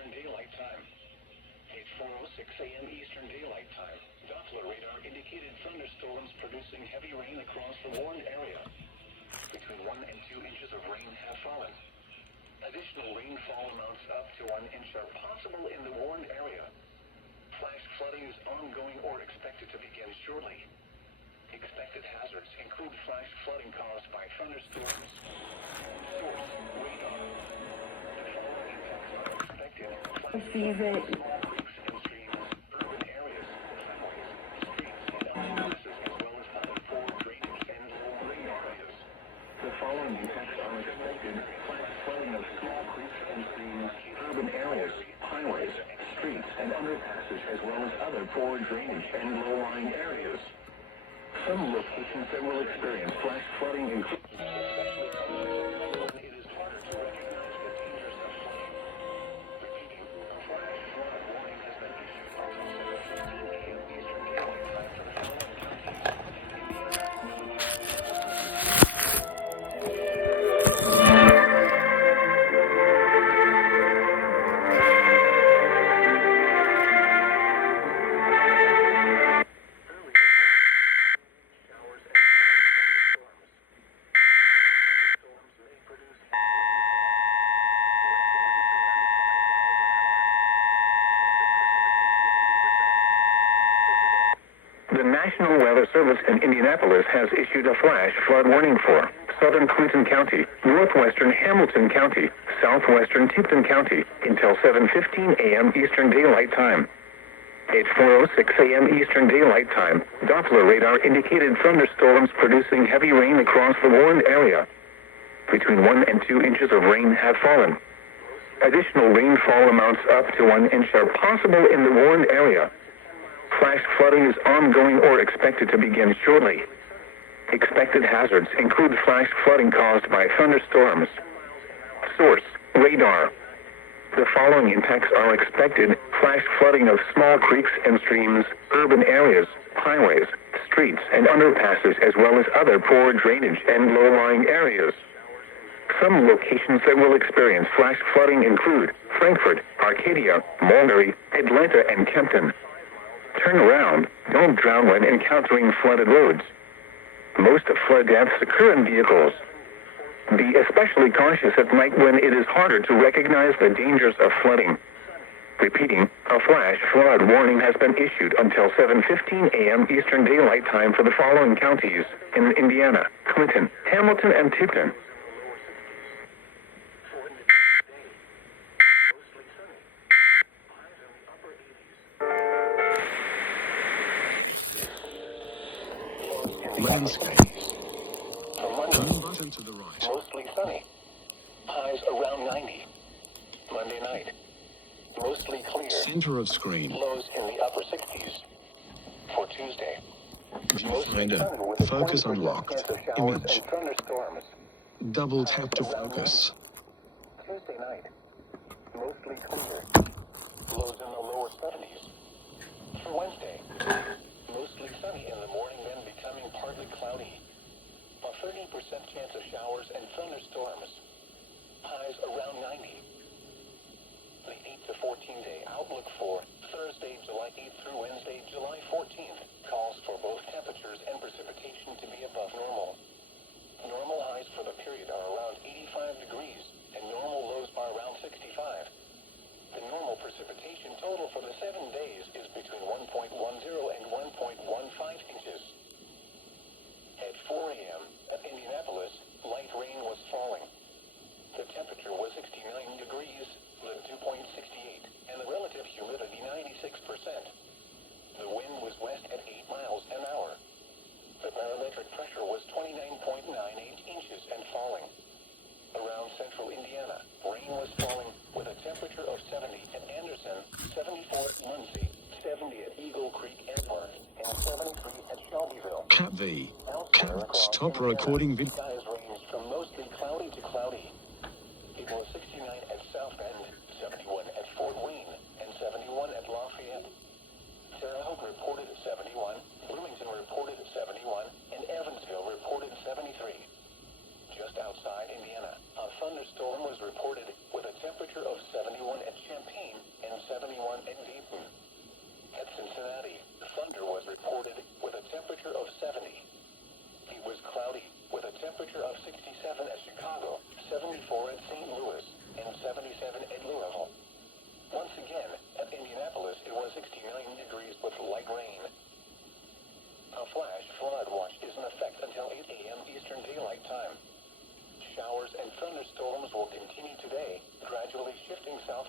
Eastern Daylight Time. At 4:06 a.m. Eastern Daylight Time, Doppler radar indicated thunderstorms producing heavy rain across the warned area. Between 1 and 2 inches of rain have fallen. Additional rainfall amounts up to 1 inch are possible in the warned area. Flash flooding is ongoing or expected to begin shortly. Expected hazards include flash flooding caused by thunderstorms. Source, radar. The following impacts are expected. Flash flooding of small creeks and streams, urban areas, highways, streets, and underpasses, as well as other poor drainage and low-lying areas. The following impacts are expected. Flash flooding of small creeks and streams, urban areas, highways, streets, and underpasses, as well as other poor drainage and low-lying areas. Some locations that will experience flash flooding include, especially when it is harder to recognize the dangers of flooding. Repeating, a flash flood warning has been issued until 7:15 a.m. Eastern Daylight Time for the following counties: Indiana, The National Weather Service in Indianapolis has issued a flash flood warning for southern Clinton County, northwestern Hamilton County, southwestern Tipton County until 7:15 a.m. Eastern Daylight Time. At 4:06 a.m. Eastern Daylight Time, Doppler radar indicated thunderstorms producing heavy rain across the warned area. Between 1 and 2 inches of rain have fallen. Additional rainfall amounts up to 1 inch are possible in the warned area. Flash flooding is ongoing or expected to begin shortly. Expected hazards include flash flooding caused by thunderstorms. Source, radar. The following impacts are expected: flash flooding of small creeks and streams, urban areas, highways, streets, and underpasses, as well as other poor drainage and low-lying areas. Some locations that will experience flash flooding include Frankfort, Arcadia, Mulberry, Atlanta, and Kempton. Turn around. Don't drown when encountering flooded roads. Most flood deaths occur in vehicles. Be especially cautious at night when it is harder to recognize the dangers of flooding. Repeating, a flash flood warning has been issued until 7:15 a.m. Eastern Daylight Time for the following counties in Indiana: Clinton, Hamilton, and Tipton. Landscape. Home button to the right. Mostly sunny. Highs around 90. Monday night. Mostly clear. Center of screen. Lows in the upper 60s. For Tuesday. Viewfinder. Focus unlocked. Image. And thunderstorms. Double tap to focus. Tuesday night. Mostly clear. Lows in the lower 70s. For Wednesday. Mostly sunny in the morning, then becoming partly cloudy. A 30% chance of showers and thunderstorms. Highs around 90. The 8 to 14 day outlook for Thursday, July 8th through Wednesday, July 14th calls for both temperatures and precipitation to be above normal. Normal highs for the period are around 85 degrees and normal lows are around 65. The normal precipitation total for the 7 days is between 1.10 and 1.15 inches. At 4 a.m. at Indianapolis, light rain was falling. The temperature was 69 degrees, the dew point 68, and the relative humidity 96%. The wind was west at 8 miles an hour. The barometric pressure was 29.98 inches and falling. Around central Indiana, rain was falling with a temperature of 70 at Anderson, 74 at Muncie, 70 at Eagle Creek Airport, and 73 at Shelbyville. Cat V. Cat, stop recording video. Skies ranged from mostly cloudy to cloudy. It was 69 at South Bend, 71 at Fort Wayne, and 71 at Lafayette. Terre Haute reported at 71, Bloomington reported at 71, and Evansville reported 73. Just outside Indiana, a thunderstorm was reported with a temperature of 71 at Champaign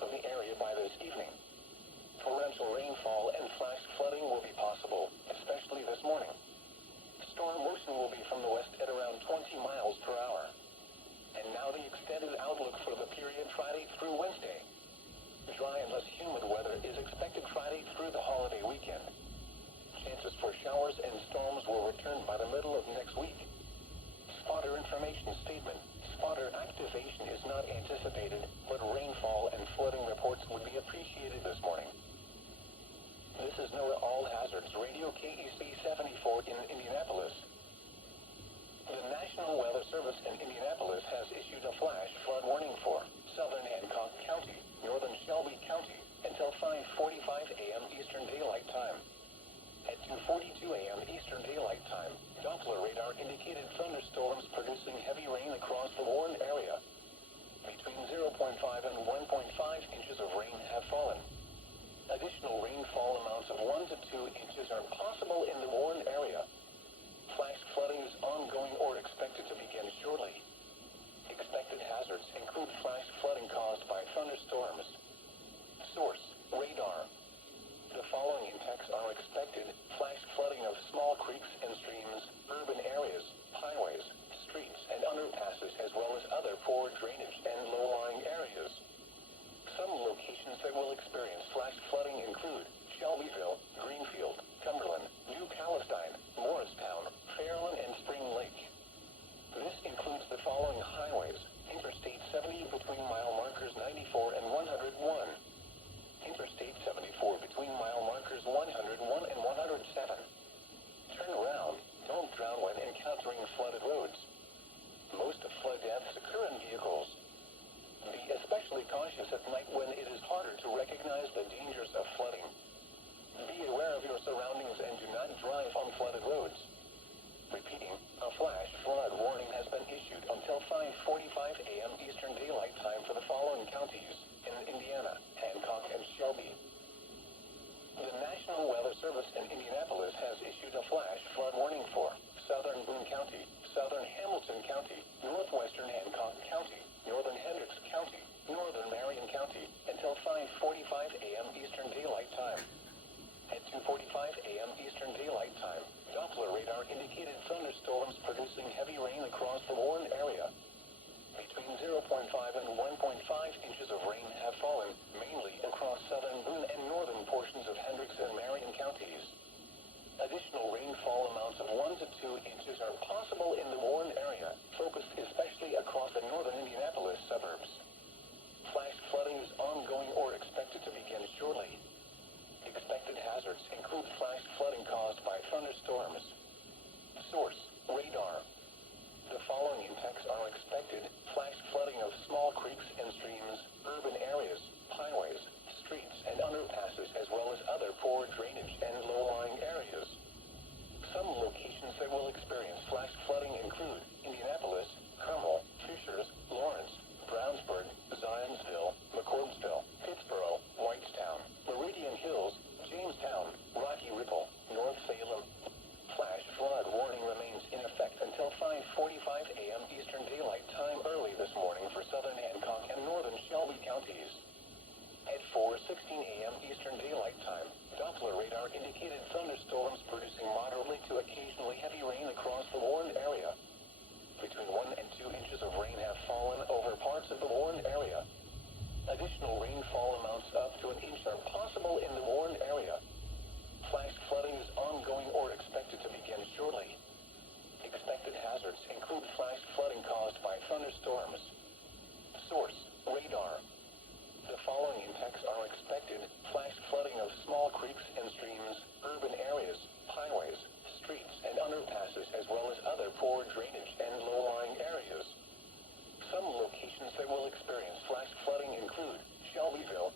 of the area by this evening. Torrential rainfall and flash flooding will be possible, especially this morning. Storm motion will be from the west at around 20 miles per hour. And now the extended outlook for the period Friday through Wednesday. Dry and less humid weather is expected Friday through the holiday weekend. Chances for showers and storms will return by the middle of next week. Spotter information statement. Spotter activation is not anticipated, but rainfall and flooding reports would be appreciated this morning. This is NOAA All Hazards Radio KEC 74 in Indianapolis. The National Weather Service in Indianapolis has issued a flash flood warning for southern Hancock County, northern Shelby County, until 5:45 a.m. Eastern Daylight Time. At 2:42 a.m. Eastern Daylight Time, Doppler radar indicated thunderstorms producing heavy rain across the Warren area. Between 0.5 and 1.5 inches of rain have fallen. Additional rainfall amounts of 1 to 2 inches are possible in the Warren area. Flash flooding is ongoing or expected to begin shortly. Expected hazards include flash flooding caused by thunderstorms. Source: radar. The following impacts are expected: flash flooding of small creeks and streams, urban areas, highways, streets, and underpasses, as well as other poor drainage and low-lying areas. Some locations that will experience flash flooding include Shelbyville, Greenfield, Cumberland, New Palestine, Morristown, Fairland, and Spring Lake. This includes the following highways: Interstate 70 between mile markers 94 and 101. Interstate 74 between mile markers 101 and 107. Turn around. Don't drown when encountering flooded roads. Most flood deaths occur in vehicles. Be especially cautious at night when it is harder to recognize the dangers of flooding. Be aware of your surroundings and do not drive on flooded roads. Repeating, a flash flood warning has been issued until 5:45 a.m. Eastern Daylight Time for the following counties in Indiana: Hancock and Shelby. The National Weather Service in Indianapolis has issued a flash flood warning for southern Boone County, southern Hamilton County, northwestern Hancock County, northern Hendricks County, northern Marion County, until 5:45 a.m. Eastern Daylight Time. At 2:45 a.m. Eastern Daylight Time, Doppler radar indicated thunderstorms producing heavy rain across the Warren area. Between 0.5 and 1.5 inches of rain have fallen, mainly across southern Boone and northern portions of Hendricks and Marion counties. Additional rainfall amounts of 1 to 2 inches are possible in the Warren area, focused especially across the northern Indianapolis suburbs. Flash flooding is ongoing or expected to begin shortly. Expected hazards include flash flooding caused by thunderstorms. Source: radar. The following impacts are expected: flash flooding of small creeks and streams, urban areas, highways, streets, and underpasses, as well as other poor drainage and low-lying areas. Some locations that will experience flash flooding include Indianapolis, Carmel, Fishers, Lawrence, Brownsburg, Zionsville, McCordsville, Pittsboro, Whitestown, Meridian Hills, Jamestown, Rocky Ripple, North Salem. Flash flood warning remains in effect until 5:45 a.m. Eastern Daylight Time early this morning for southern Hancock and northern Shelby counties. At 4:16 a.m. Eastern Daylight Time, Doppler radar indicated thunderstorms producing moderately to occasionally heavy rain across the Warren area. Between 1 and 2 inches of rain have fallen over parts of the Warren area. Additional rainfall amounts up to an inch are possible in the Warren area. Flash flooding is ongoing or expected to begin shortly. Expected hazards include flash flooding caused by thunderstorms. Source: radar. The following impacts are expected: flash flooding of small creeks and streams, urban areas, highways, streets, and underpasses, as well as other poor drainage and low-lying areas. Some locations that will experience flash flooding include Shelbyville,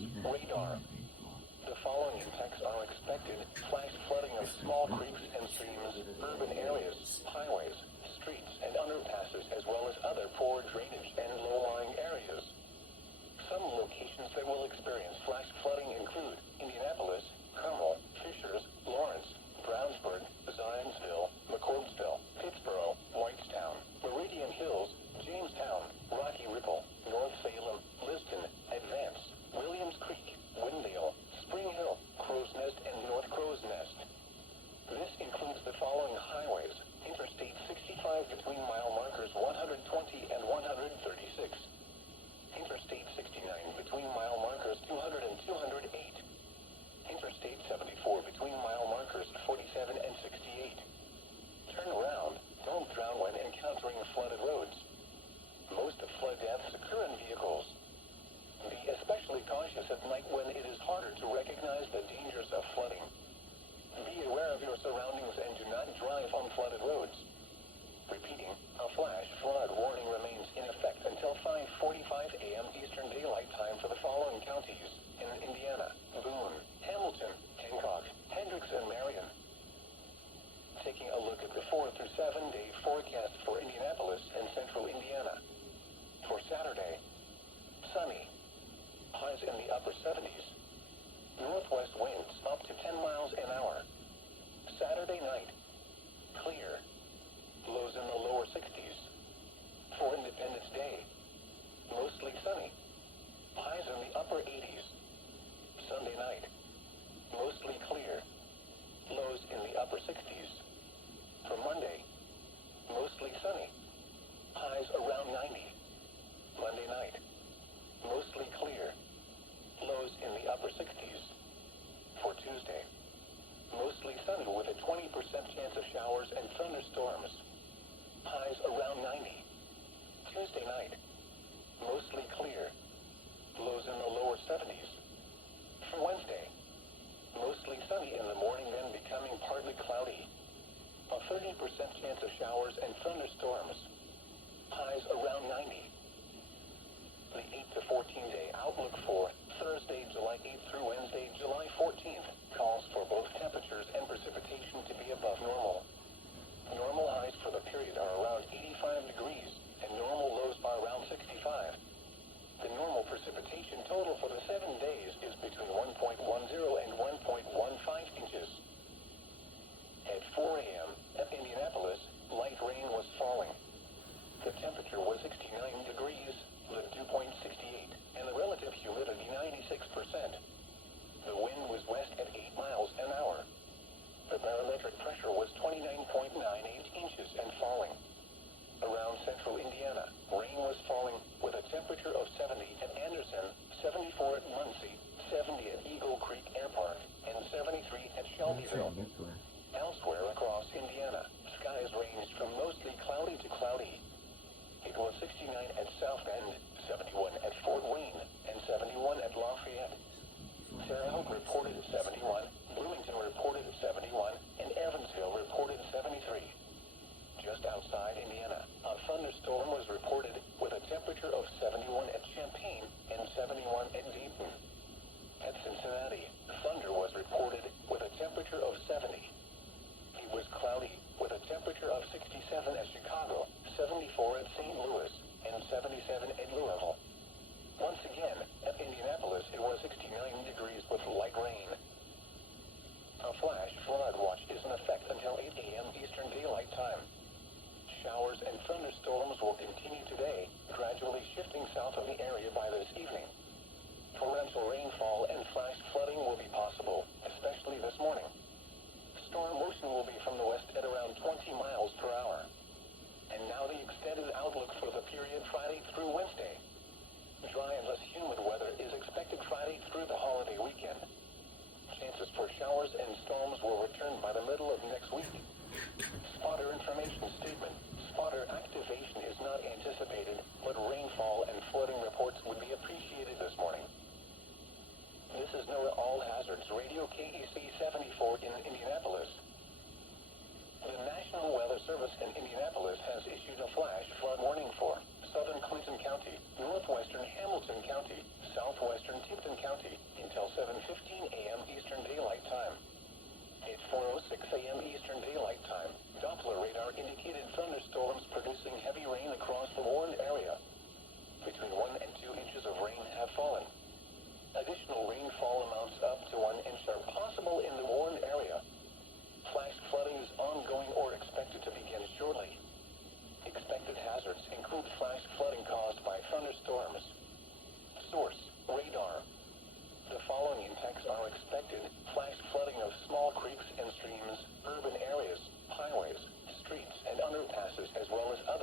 radar. The following impacts are expected: flash flooding of small creeks and streams, urban areas, highways, streets, and underpasses, as well as other poor drainage and low-lying areas. Some locations that will experience flash flooding include Indianapolis, Carmel, Fishers, Lawrence, Brownsburg, Zionsville, McCordsville, Pittsboro, Whitestown, Meridian Hills, Jamestown, Rocky Ripple, North Salem, Liston, Advance, Williams Creek, Windale, Spring Hill, Crow's Nest, and North Crow's Nest. This includes the following highways: Interstate 65 between mile markers 120 and 136. Interstate 69 between mile markers 200 and 208. Interstate 74 between mile markers 47 and 68. Turn around. Don't drown when encountering flooded roads. Most of flood deaths occur in vehicles. Be especially cautious at night when it is harder to recognize the dangers of flooding. Be aware of your surroundings and do not drive on flooded roads. Repeating, a flash flood warning remains in effect until 5:45 a.m. Eastern Daylight Time for the following counties in Indiana: Boone, Hamilton, Hancock, Hendricks, and Marion. Taking a look at the 4 through 7 day forecast for Indianapolis and central Indiana. For Saturday, sunny, highs in the upper 70s. Northwest winds up to 10 miles an hour. Saturday night, clear, lows in the lower 60s. For Independence Day, mostly sunny, highs in the upper 80s. Sunday night, mostly clear, lows in the upper 60s. For Monday, mostly sunny, highs around 90. Monday night, mostly clear, lows in the upper 60s. For Tuesday, mostly sunny with a 20% chance of showers and thunderstorms. Highs around 90. Tuesday night, mostly clear, lows in the lower 70s. For Wednesday, mostly sunny in the morning, then becoming partly cloudy. A 30% chance of showers and thunderstorms. Highs around 90. The 8 to 14 day outlook for Thursday, July 8th through Wednesday, July 14th, calls for both temperatures and precipitation to be above normal. Normal highs for the period are around 85 degrees, and normal lows are around 65. The normal precipitation total for the 7 days is between 1.10 and 1.15 inches. At 4 a.m. at Indianapolis, light rain was falling. The temperature was 69 degrees, the dew point 68, and the relative humidity 96%. The wind was west at 8 miles an hour. The barometric pressure was 29.98 inches and falling. Around central Indiana, rain was falling with a temperature of 70 at Anderson, 74 at Muncie, 70 at Eagle Creek Airport, and 73 at Shelbyville. Elsewhere across Indiana, skies ranged from mostly cloudy to cloudy. It was 69 at South Bend, 71 at Fort Wayne, and 71 at Lafayette. Terre Haute reported at 71, Bloomington reported at 71, and Evansville reported 73. Just outside Indiana, a thunderstorm was reported with a temperature of 71 at Champaign and 71 at Dayton. At Cincinnati, thunder was reported with a temperature of 70. It was cloudy with a temperature of 67 at Chicago, 74 at St. Louis, and 77 at Louisville. Once again, at Indianapolis, it was 69 degrees with light rain. A flash flood watch is in effect until 8 a.m. Eastern Daylight Time. Showers and thunderstorms will continue today, gradually shifting south of the area by this evening. Torrential rainfall and flash flooding will be possible, especially this morning. Storm motion will be from the west at around 20 miles per hour. And now the extended outlook for the period Friday through Wednesday. Dry and less humid weather is expected Friday through the holiday weekend. Chances for showers and storms will return by the middle of next week. Spotter information statement. Spotter activation is not anticipated, but rainfall and flooding reports would be appreciated this morning. This is NOAA All Hazards Radio KEC 74 in Indianapolis. The National Weather Service in Indianapolis has issued a flash flood warning for southern Clinton County, northwestern Hamilton County, southwestern Tipton County,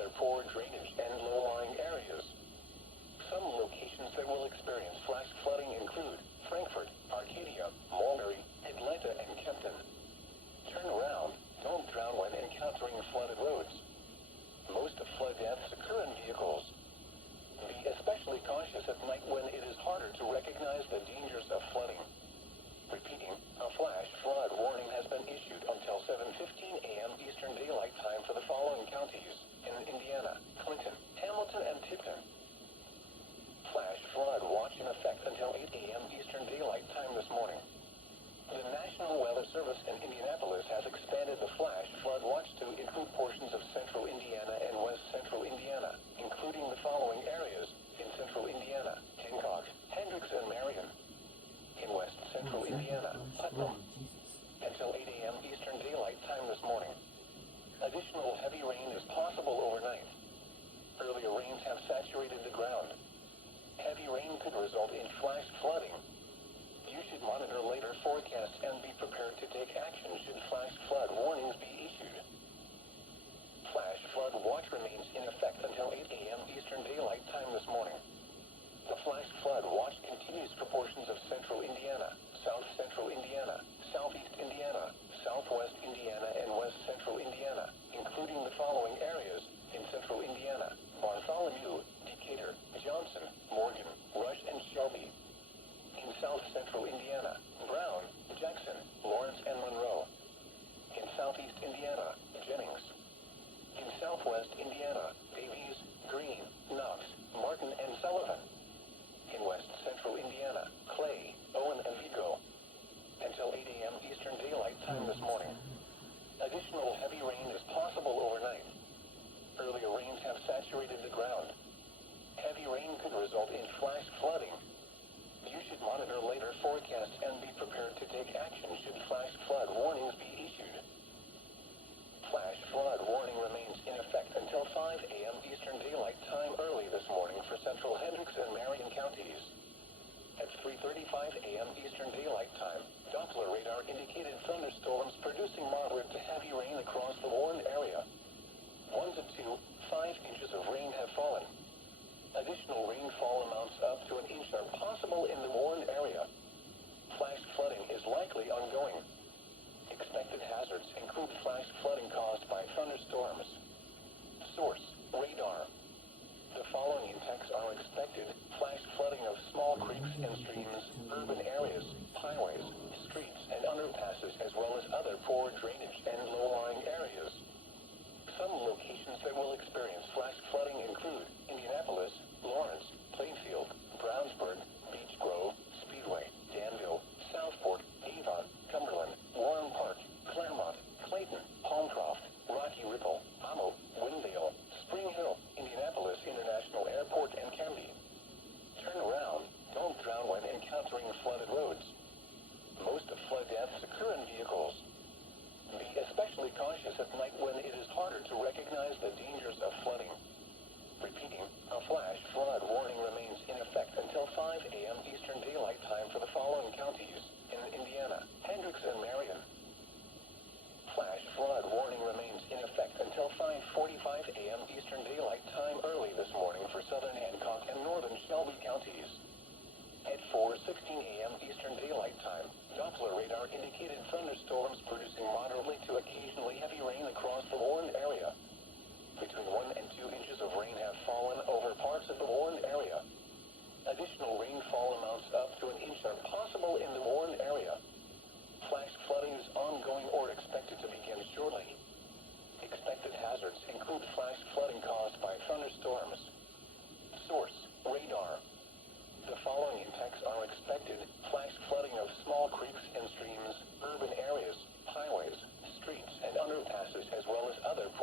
other poor drainage and low-lying areas. Some locations that will experience flash flooding include Frankfort, Arcadia, Mulberry, Atlanta, and Kempton. Turn around, don't drown when encountering flooded roads. Most of flood deaths occur in vehicles. Be especially cautious at night when it is harder to recognize the dangers of flooding. Repeating, a flash flood warning has been issued until 7:15 a.m. Eastern Daylight Time for the following counties in Indiana: Clinton, Hamilton, and Tipton. Flash flood watch in effect until 8 a.m. Eastern Daylight Time this morning. The National Weather Service in Indianapolis has expanded the flash flood watch to include portions of central Indiana and west central Indiana, including the following areas in central Indiana: Hancock, Hendricks, and Marion. In west central Indiana, Putnam, until 8 a.m. Eastern Daylight Time this morning. Additional heavy rain is possible overnight. Earlier rains have saturated the ground. Heavy rain could result in flash flooding. You should monitor later forecasts and be prepared to take action should flash flood warnings be issued. Flash flood watch remains in effect until 8 a.m. Eastern Daylight Time this morning. The flash flood watch continues for portions of central Indiana, south central Indiana, southeast Indiana, southwest Indiana, and west central Indiana, including the following areas in central Indiana: Bartholomew, Decatur, Johnson, Morgan, Rush, and Shelby. In south central Indiana, Brown, Jackson, Lawrence, and Monroe. In southeast Indiana, Jennings. In southwest Indiana, Davies, Greene, Knox, Martin, and Sullivan. In west central Indiana, Clay, Owen, and Vigo. Until 8 a.m. Eastern Daylight Time this morning. Additional heavy rain is possible overnight. Earlier rains have saturated the ground. Heavy rain could result in flash flooding. You should monitor later forecasts and be prepared to take action should flash flood warnings be issued. Flash flood warning remains in effect until 5 a.m. Eastern Daylight Time early this morning for central Hendricks and Marion counties. At 3:35 a.m. Eastern Daylight Time, Doppler radar indicated thunderstorms producing moderate to heavy rain across the warned area. 1 to 2, 5 inches of rain have fallen. Additional rainfall amounts up to an inch are possible in the warned area. Flash flooding is likely ongoing. Expected hazards include flash flooding caused by thunderstorms. Source: radar. The following impacts are expected: flash flooding of small creeks and streams, urban areas, highways, streets, and underpasses, as well as other poor drainage and low-lying areas. Some locations that will experience flash flooding include Indianapolis, Lawrence, Plainfield, Brownsburg, Beech Grove, Speedway, Danville, Southport, Avon, Cumberland, Warren Park, Claremont, Clayton, Palmcroft, Rocky Ripple, Amo, Windale, Spring Hill, Indianapolis International Airport, and Canby. Turn around, don't drown when encountering flooded roads. Most of flood deaths occur in vehicles. Be especially cautious at night when it is harder to recognize the dangers of flooding. Repeating, a flash flood warning remains in effect until 5 a.m. Eastern Daylight Time for the following counties in Indiana: Hendricks and Marion. Flash flood warning remains in effect until 5:45 a.m. Eastern Daylight Time early this morning for southern Hancock and northern Shelby counties. At 4:16 a.m. Eastern Daylight Time, Doppler radar indicated thunderstorms producing moderately to occasionally heavy rain across the warned area. Between 1 and 2 inches of rain have fallen over parts of the warned area. Additional rainfall amounts up to an inch are possible in the warned area. Flash flooding is ongoing or expected to begin shortly. Expected hazards include flash flooding caused by thunderstorms. Source: radar. The following impacts are expected: flash flooding of small creeks and streams, urban areas, highways, streets, and underpasses, as well as other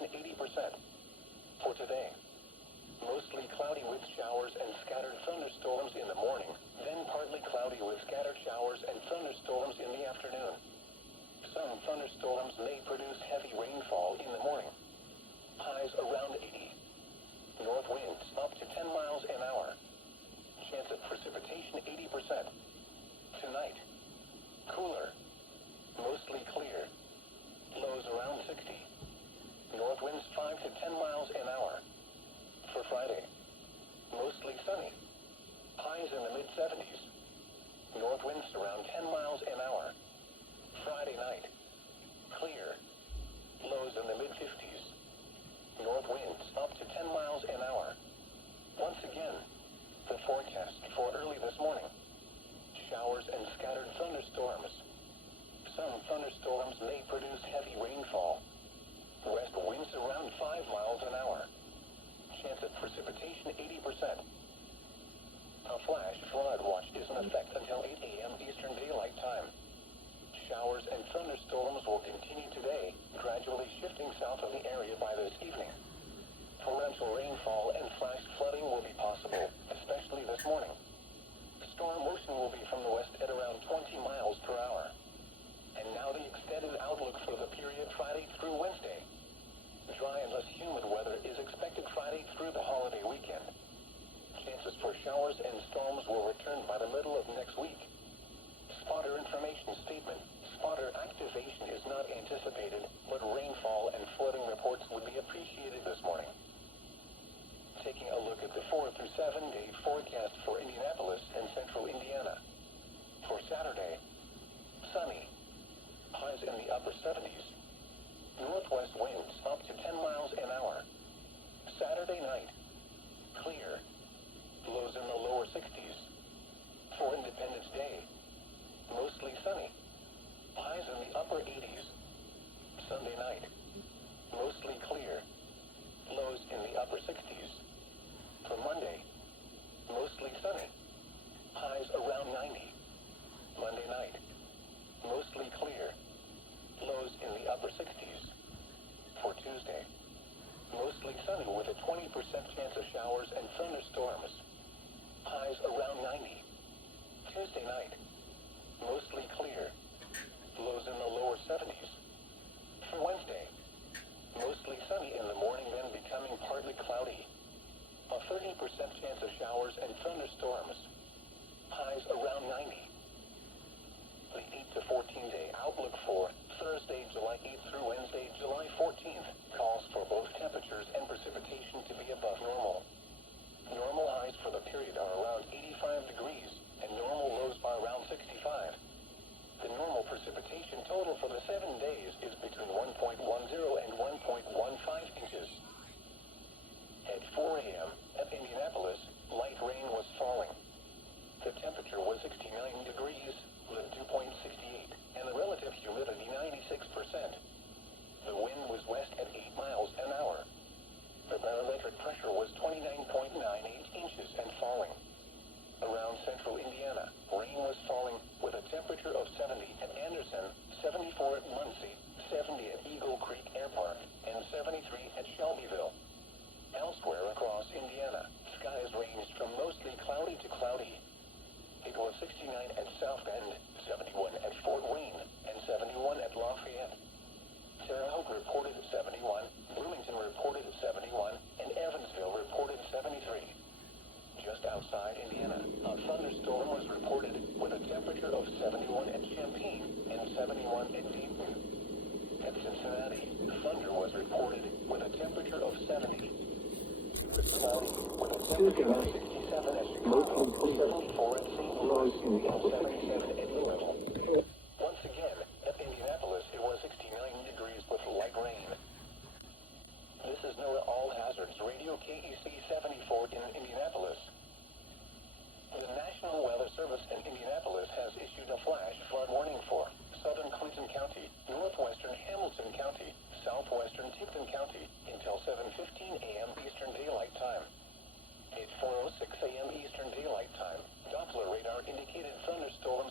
precipitation 80%. For today, mostly cloudy with showers and scattered thunderstorms in the morning, then partly cloudy with scattered showers and thunderstorms in the afternoon. Some thunderstorms may produce heavy rainfall in the morning. Highs around 80. North winds up to 10 miles an hour. Chance of precipitation 80%. Tonight, cooler, mostly clear. Lows around 60. North winds 5 to 10 miles an hour. For Friday, mostly sunny. Highs in the mid-70s. North winds around 10 miles an hour. Friday night, clear. Lows in the mid-50s. North winds up to 10 miles an hour. Once again, the forecast for early this morning. Showers and scattered thunderstorms. Some thunderstorms may produce heavy rainfall. West winds around 5 miles an hour. Chance of precipitation 80%. A flash flood watch is in effect until 8 a.m. Eastern Daylight Time. Showers and thunderstorms will continue today, gradually shifting south of the area by this evening. Torrential rainfall and flash flooding will be possible, especially this morning. Storm motion will be from the west at around 20 miles per hour. And now the extended outlook for the period Friday through Wednesday. Dry and less humid weather is expected Friday through the holiday weekend. Chances for showers and storms will return by the middle of next week. Spotter information statement. Spotter activation is not anticipated, but rainfall and flooding reports would be appreciated this morning. Taking a look at the 4 through 7 day forecast for Indianapolis and central Indiana. For Saturday, sunny. Highs in the upper 70s. Northwest winds up to 10 miles an hour. Saturday night, clear. Lows in the lower 60s. For Independence Day, mostly sunny. Highs in the upper 80s. Sunday night, mostly clear. Lows in the upper 60s. For Monday, mostly sunny. Highs around 90. Monday night, mostly clear. Lows in the upper 60s. For Tuesday, mostly sunny with a 20% chance of showers and thunderstorms. Highs around 90. Tuesday night, mostly clear. Lows in the lower 70s. For Wednesday, mostly sunny in the morning, then becoming partly cloudy. A 30% chance of showers and thunderstorms. Highs around 90. The 8 to 14 day outlook for Thursday, July 8th through Wednesday, July 14th, calls for both temperatures and precipitation to be above normal. Normal highs for the period are around 85 degrees, and normal lows are around 65. The normal precipitation total for the 7 days is between 1.10 and 1.15 inches. At 4 a.m. at Indianapolis, light rain was falling. The temperature was 69 degrees, with dew point 68, and the relative humidity 96%. The wind was west at 8 miles an hour. The barometric pressure was 29.98 inches and falling. Around central Indiana, rain was falling with a temperature of 70 at Anderson, 74 at Muncie, 70 at Eagle Creek Air Park, and 73 at Shelbyville. Elsewhere across Indiana, skies ranged from mostly cloudy to cloudy. It was 69 at South Bend, 71 at Fort Wayne, and 71 at Lafayette. Terre Haute reported 71, Bloomington reported 71, and Evansville reported 73. Just outside Indiana, a thunderstorm was reported with a temperature of 71 at Champaign and 71 at Dayton. At Cincinnati, thunder was reported with a temperature of 70. Cloudy with a temperature of 67 at Chicago, 74 at St. Louis, and 77 at Louisville. Once again, at Indianapolis, it was 69 degrees with light rain. This is NOAA All Hazards Radio KEC 74 in Indianapolis. The National Weather Service in Indianapolis has issued a flash flood warning for southern Clinton County, northwestern Hamilton County, southwestern Tipton County until 7:15 a.m. Eastern Daylight Time. At 4:06 a.m. Eastern Daylight Time, Doppler radar indicated thunderstorms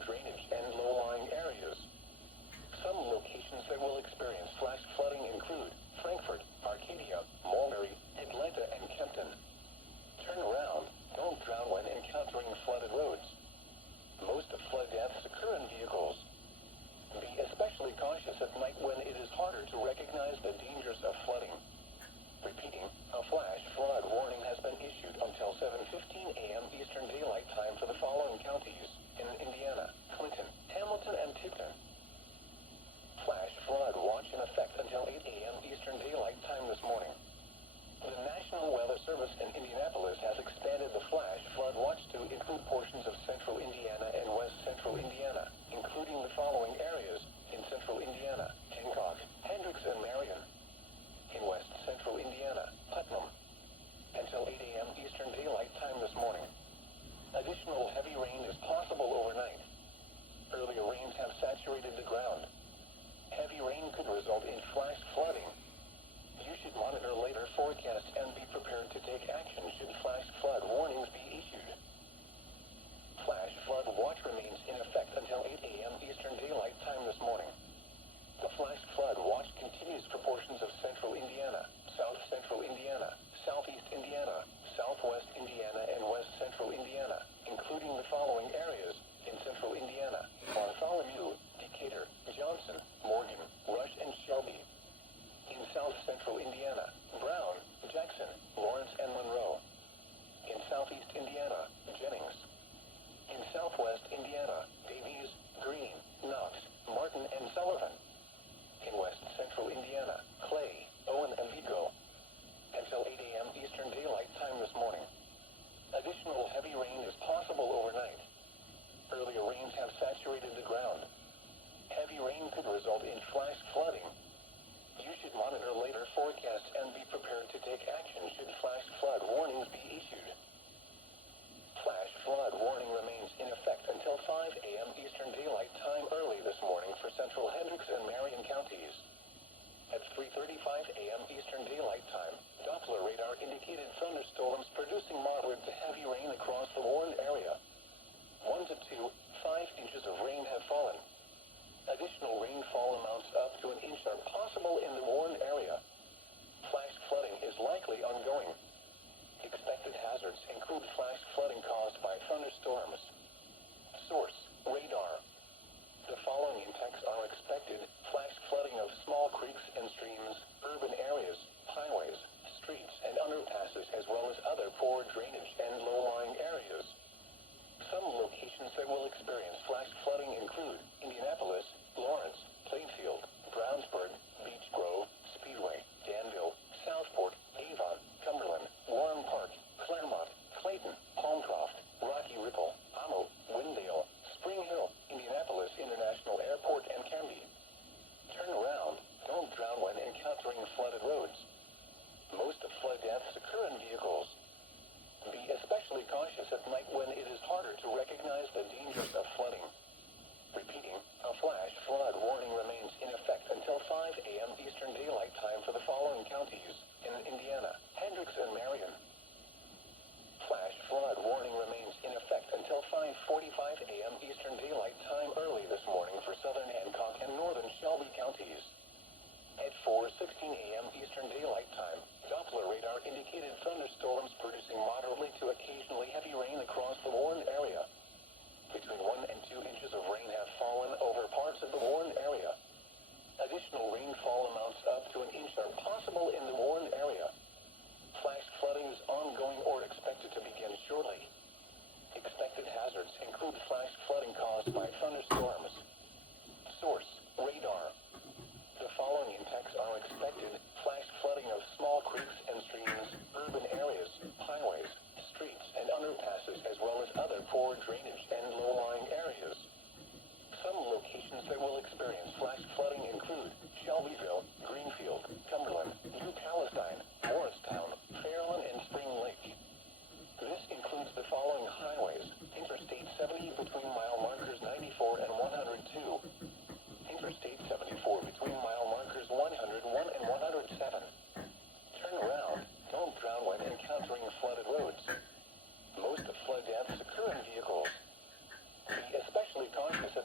drainage and low-lying areas. Some locations that will experience flash flooding include Frankfurt, Arcadia, Mulberry, Atlanta, and Kempton. Turn around. Don't drown when encountering flooded roads. Most of flood deaths occur in vehicles. Be especially cautious at night when it is harder to recognize the dangers of flooding. Repeating, a flash flood warning has been issued until 7:15 a.m. Eastern Daylight Time for the following counties in Indiana: Clinton, Hamilton, and Tipton. Flash flood watch in effect until 8 a.m. Eastern Daylight Time this morning. The National Weather Service in Indianapolis has expanded the flash flood watch to include portions of central Indiana and west central Indiana, including the following areas in central Indiana: Hancock, Hendricks, and Marion. In west central Indiana, Putnam. Until 8 a.m. Eastern Daylight Time this morning. Additional heavy rain is possible overnight. Earlier rains have saturated the ground. Heavy rain could result in flash flooding. You should monitor later forecasts and be prepared to take action should flash flood warnings be issued. Flash flood watch remains in effect until 8 a.m. Eastern Daylight Time this morning. The flash flood watch continues for portions of central Indiana, south central Indiana, southeast Indiana, southwest Indiana, and west central Indiana, including the following areas in central Indiana: Bartholomew, Decatur, Johnson, Morgan, Rush, and Shelby. In south central Indiana, Brown, Jackson, Lawrence, and Monroe. In southeast Indiana, Jennings. In southwest Indiana, Davies, Greene, Knox, Martin, and Sullivan. In west central Indiana, Clay, Owen, and Vigo. Until 8 a.m. Eastern Daylight Time this morning. Additional heavy rain is possible overnight. Earlier rains have saturated the ground. Heavy rain could result in flash flooding. You should monitor later forecasts and be prepared to take action should flash flood warnings be issued. Flash flood warning remains in effect until 5 a.m. Eastern Daylight Time early this morning for central Hendricks and Marion counties. At 3:35 a.m. Eastern Daylight Time, Doppler radar indicated thunderstorms producing moderate to heavy rain across the warned area. 1 to 2, 5 inches of rain have fallen. Additional rainfall amounts up to an inch are possible in the warned area. Flash flooding is likely ongoing. Expected hazards include flash flooding caused by thunderstorms. Source: radar. The following impacts are expected: flash flooding of small creeks and streams, urban areas, highways, streets, and underpasses, as well as other poor drainage and low-lying areas. Some locations that will experience flash flooding include Indianapolis, Lawrence, Plainfield, Brownsburg, Beech Grove, Speedway, Danville, Southport, Avon, Cumberland, Warren Park, Claremont, Clayton, Palmcroft, Rocky Ripple, Amo, Windale, Spring Hill, Indianapolis International Airport, and Canby. Turn around. Don't drown when encountering flooded roads. Most of flood deaths occur in vehicles. Be especially cautious at night when it is harder to recognize the dangers of flooding. Repeating, a flash flood warning remains in effect until 5 a.m. Eastern Daylight Time for the following counties in Indiana: Hendricks and Marion. Flash flood warning remains in effect until 5:45 a.m. Eastern Daylight Time early this morning for southern Hancock and northern Shelby counties. At 4:16 a.m. Eastern Daylight Time, Doppler radar indicated thunderstorms producing moderately to occasionally heavy rain across the warned area. Between 1 and 2 inches of rain have fallen over parts of the warned area. Additional rainfall amounts up to an inch are possible in the warned area. Flash flooding is ongoing or expected to begin shortly. Expected hazards include flash flooding caused by thunderstorms. Source: radar. The following impacts are expected: flash flooding of small creeks and streams, urban areas, highways, streets, and underpasses, as well as other poor drainage and low-lying areas. Some locations that will experience flash flooding include Shelbyville, Greenfield, Cumberland, New Palestine, Morristown, Fairland, and Spring Lake. This includes the following highways: Interstate 70 between mile markers 94 and 102. Interstate 74 between mile markers 101 and 102.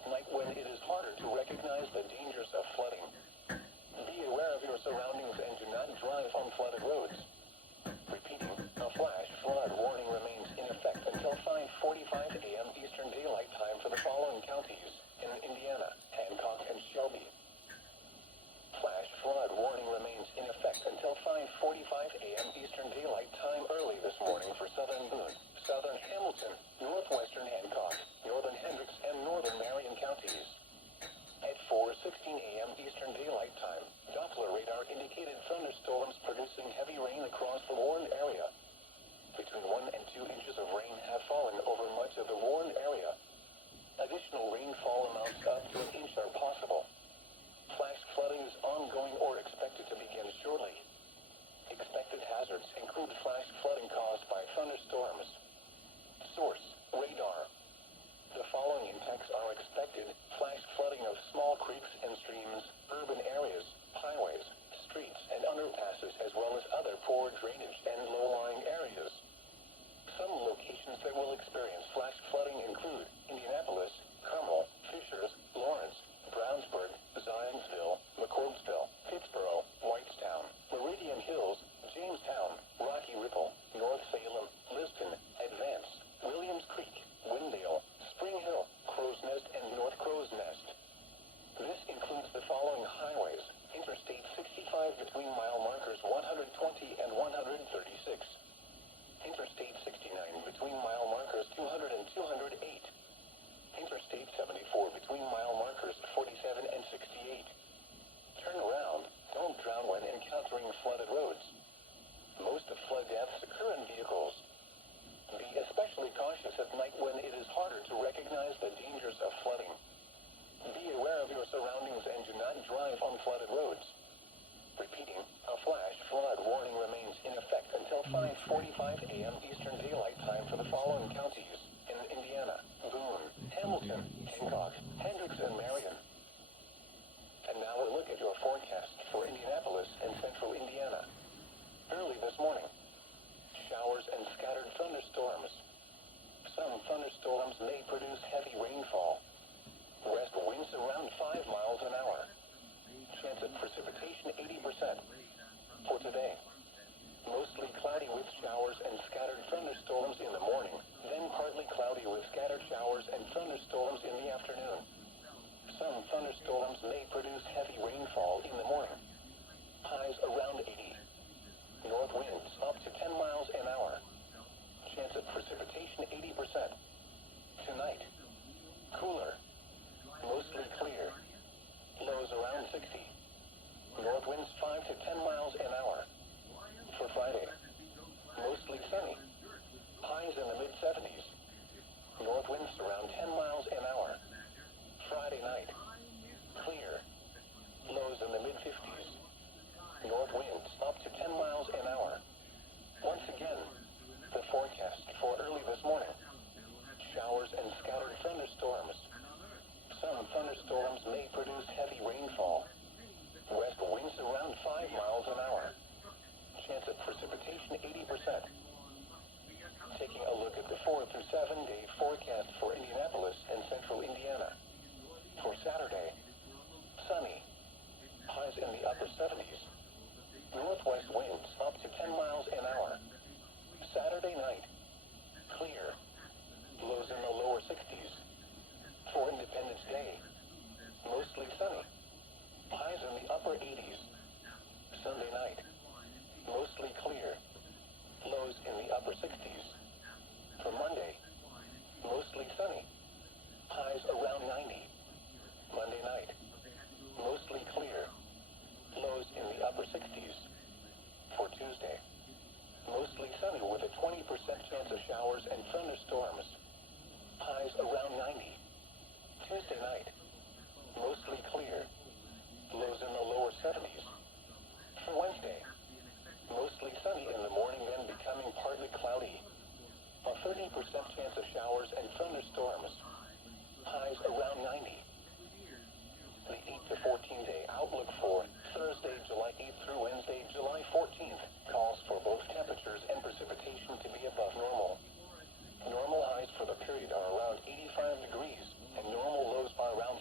at night when it is harder to recognize the dangers of flooding. Be aware of your surroundings and do not drive on flooded roads. Repeating, a flash flood warning remains in effect until 5:45 a.m. Eastern Daylight Time for the following counties in Indiana, Hancock, and Shelby. Flash flood warning remains in effect until 5:45 a.m. Eastern Daylight Time early this morning for southern Boone, southern Hamilton, northwestern Hancock, northern Hendricks, and northern Marion counties. At 4:16 a.m. Eastern Daylight Time, Doppler radar indicated thunderstorms producing heavy rain across the warned area. Between 1 and 2 inches of rain have fallen over much of the warned area. Additional rainfall amounts up to an inch are possible. Flash flooding is ongoing or expected to begin shortly. Expected hazards include flash flooding caused by thunderstorms. Source: radar. The following impacts are expected: flash flooding of small creeks and streams, urban areas, highways, streets, and underpasses, as well as other poor drainage and low-lying areas. Some locations that will experience flash flooding include Indianapolis, Carmel, Fishers, Lawrence, Brownsburg, Zionsville, McCordsville, Pittsboro, Whitestown, Meridian Hills, Jamestown, Rocky Ripple, North Salem, Liston, Advance, Williams Creek, Windale, Spring Hill, Crow's Nest, and North Crow's Nest. This includes the following highways: Interstate 65 between mile markers 120 and 136. Interstate 69 between mile markers 200 and 208. Interstate 74 between mile markers 47 and 68. Turn around. Don't drown when encountering flooded roads. Most of flood deaths occur in vehicles. Be especially cautious at night when it is harder to recognize the dangers of flooding. Be aware of your surroundings and do not drive on flooded roads. Repeating, a flash flood warning remains in effect until 5:45 a.m. Eastern Daylight Time for the following counties in Indiana: Boone, Hamilton, Hancock, Hendricks, and Marion. And now a look at your forecast for Indianapolis and central Indiana. Early this morning, showers and scattered thunderstorms. Some thunderstorms may produce heavy rainfall. West winds around 5 miles an hour. Chance of precipitation 80%. For today, mostly cloudy with showers and scattered thunderstorms in the morning, then partly cloudy with scattered showers and thunderstorms in the afternoon. Some thunderstorms may produce heavy rainfall in the morning. Highs around 80. North winds up to 10 miles an hour. Chance of precipitation 80%. Tonight, cooler. Mostly clear. Lows around 60. North winds 5 to 10 miles an hour. For Friday, mostly sunny. Highs in the mid-70s. North winds around 10 miles an hour. Friday night, clear. Lows in the mid-50s. North winds up to 10 miles an hour. Once again, the forecast for early this morning. Showers and scattered thunderstorms. Some thunderstorms may produce heavy rainfall. West winds around 5 miles an hour. Chance of precipitation 80%. Taking a look at the 4 through 7 day forecast for Indianapolis and central Indiana. For Saturday, sunny. Highs in the upper 70s. Northwest winds up to 10 miles an hour. Saturday night, clear. Lows in the lower 60s. For Independence Day, mostly sunny. Highs in the upper 80s. Sunday night, mostly clear. Lows in the upper 60s. For Monday, mostly sunny. Highs around 90. Monday night, mostly clear. Lows in the upper 60s. For Tuesday, mostly sunny with a 20% chance of showers and thunderstorms. Highs around 90. Tuesday night, mostly clear. Lows in the lower 70s. For Wednesday, mostly sunny in the morning, then becoming partly cloudy. A 30% chance of showers and thunderstorms. Highs around 90. The 8 to 14 day outlook for Thursday, July 8th through Wednesday, July 14th calls for both temperatures and precipitation to be above normal. Normal highs for the period are around 85 degrees, and normal lows are around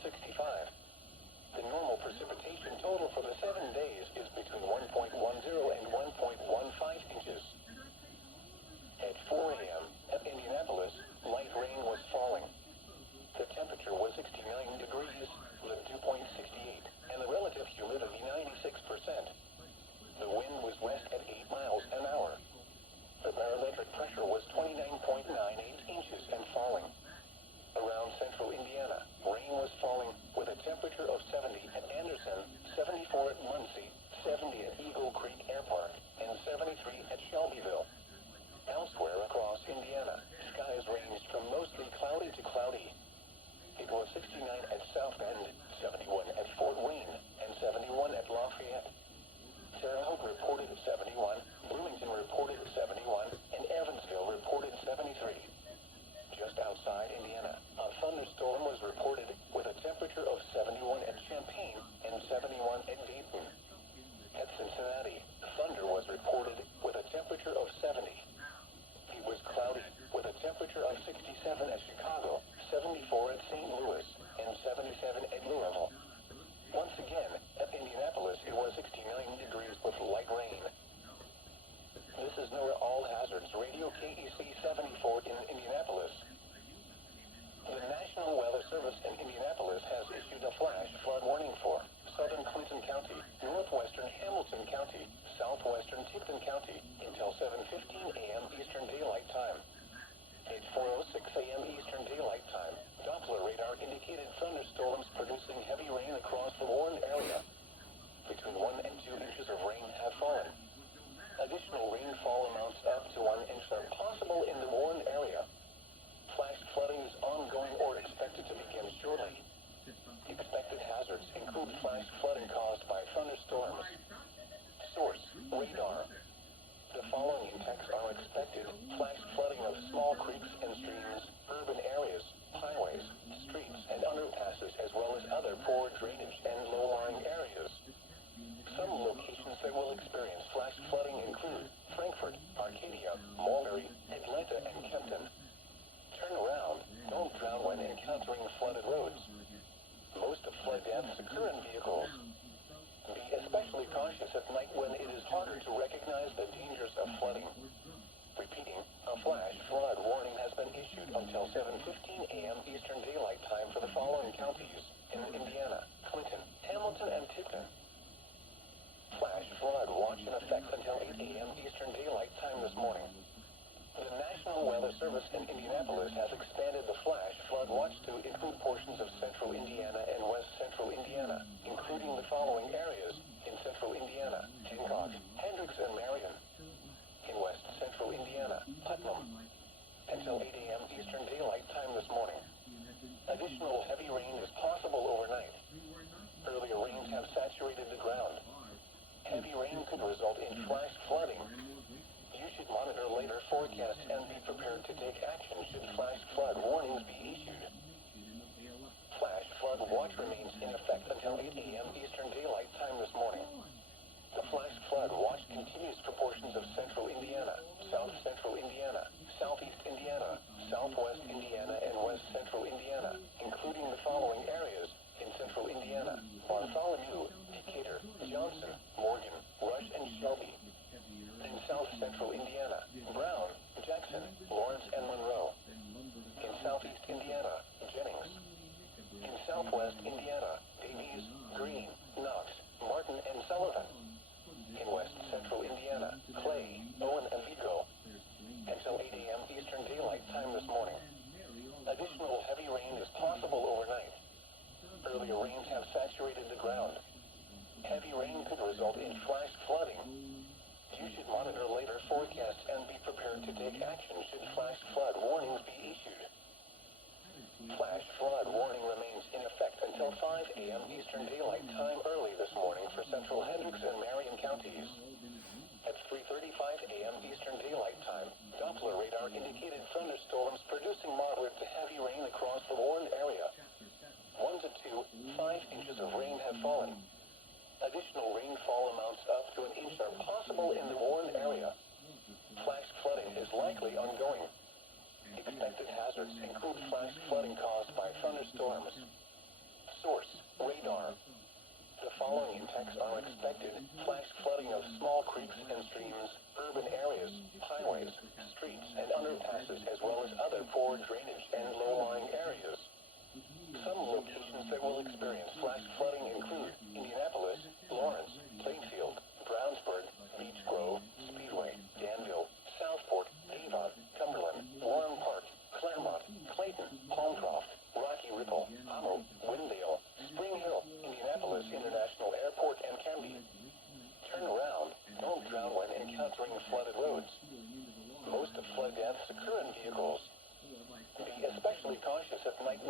at South Bend, 71 at Fort Wayne, and 71 at Lafayette. Terre Haute reported 71, Bloomington reported 71, and Evansville reported 73. Just outside Indiana, a thunderstorm was reported with a temperature of 71 at Champaign and 71 at Dayton. At Cincinnati, thunder was reported with a temperature of 70. It was cloudy with a temperature of 67 at Chicago, 74 at St. Louis, and 77 at Louisville. Once again, at Indianapolis, it was 69 degrees with light rain. This is NOAA All Hazards Radio KEC 74 in Indianapolis. The National Weather Service in Indianapolis has issued a flash flood warning for southern Clinton County, northwestern Hamilton County, southwestern Tipton County until 7:15 a.m. Eastern Daylight Time. At 4:06 a.m. Eastern Daylight Time, Doppler radar indicated thunderstorms producing heavy rain across the Warren area. Between 1 and 2 inches of rain have fallen. Additional rainfall amounts up to 1 inch are possible in the Warren area. Flash flooding is ongoing or expected to begin shortly. Expected hazards include flash flooding caused by thunderstorms. Source: radar. The following impacts are expected: flash flooding of small creeks and streams, urban areas, highways, streets, and underpasses, as well as other poor drainage and low-lying areas. Some locations that will experience flash flooding include Frankfort, Arcadia, Mulberry, Atlanta, and Kempton. Turn around. Don't drown when encountering flooded roads. Most of flood deaths occur in vehicles. Be especially cautious at night when it is harder to recognize the dangers of flooding. Repeating, a flash flood warning has been issued until 7:15 a.m. Eastern Daylight Time for the following counties in Indiana: Clinton, Hamilton, and Tipton. Flash flood watch in effect until 8 a.m. Eastern Daylight Time this morning. The National Weather Service in Indianapolis has expanded the flash flood watch to include portions of central Indiana and west central Indiana, including the following areas: in central Indiana, Hancock, Hendricks, and Marion. In west central Indiana, Putnam. Until 8 a.m. Eastern Daylight Time this morning. Additional heavy rain is possible overnight. Earlier rains have saturated the ground. Heavy rain could result in flash flooding. You should monitor later forecasts and be prepared to take action should flash flood warnings be issued. Flash flood watch remains in effect until 8 a.m. Eastern Daylight Time this morning. The flash flood watch continues for portions of central Indiana, south central Indiana, southeast Indiana, southwest Indiana, and west central Indiana, including the following areas: in central Indiana, Bartholomew, Decatur, Johnson, Morgan, Rush, and Shelby. In south central Indiana, Brown, Jackson, Lawrence, and Monroe. In southeast Indiana, Jennings. In southwest Indiana, Davies, Greene, Knox, Martin, and Sullivan. In west central Indiana, Clay, Owen, and Vigo. Until 8 a.m. Eastern Daylight Time this morning. Additional heavy rain is possible overnight. Earlier rains have saturated the ground. Heavy rain could result in flash flooding. You should monitor later forecasts and be prepared to take action should flash flood warnings be issued. Flash flood warning remains in effect until 5 a.m. Eastern Daylight Time early this morning for central Hendricks and Marion counties. At 3:35 a.m. Eastern Daylight Time, Doppler radar indicated thunderstorms producing moderate to heavy rain across the Warren area. 1 to 5 inches of rain have fallen. Additional rainfall amounts up to 1 inch are possible in the Warren area. Flash flooding is likely ongoing. Expected hazards include flash flooding caused by thunderstorms. Source: radar. The following impacts are expected: flash flooding of small creeks and streams, urban areas, highways, streets, and underpasses, as well as other poor drainage and low-lying areas. Some locations that will experience flash flooding include Indianapolis, Lawrence, Plainfield, Brownsburg, Beech Grove, Speedway, Danville, Southport, Avon, Cumberland, Warren Park, Claremont, Clayton, Palmcroft, Rocky Ripple, Hummel, Windale, Spring Hill, Indianapolis International Airport, and Canby. Turn around. Don't drown when encountering flooded roads. Most of flood deaths occur in vehicles. Be especially cautious at night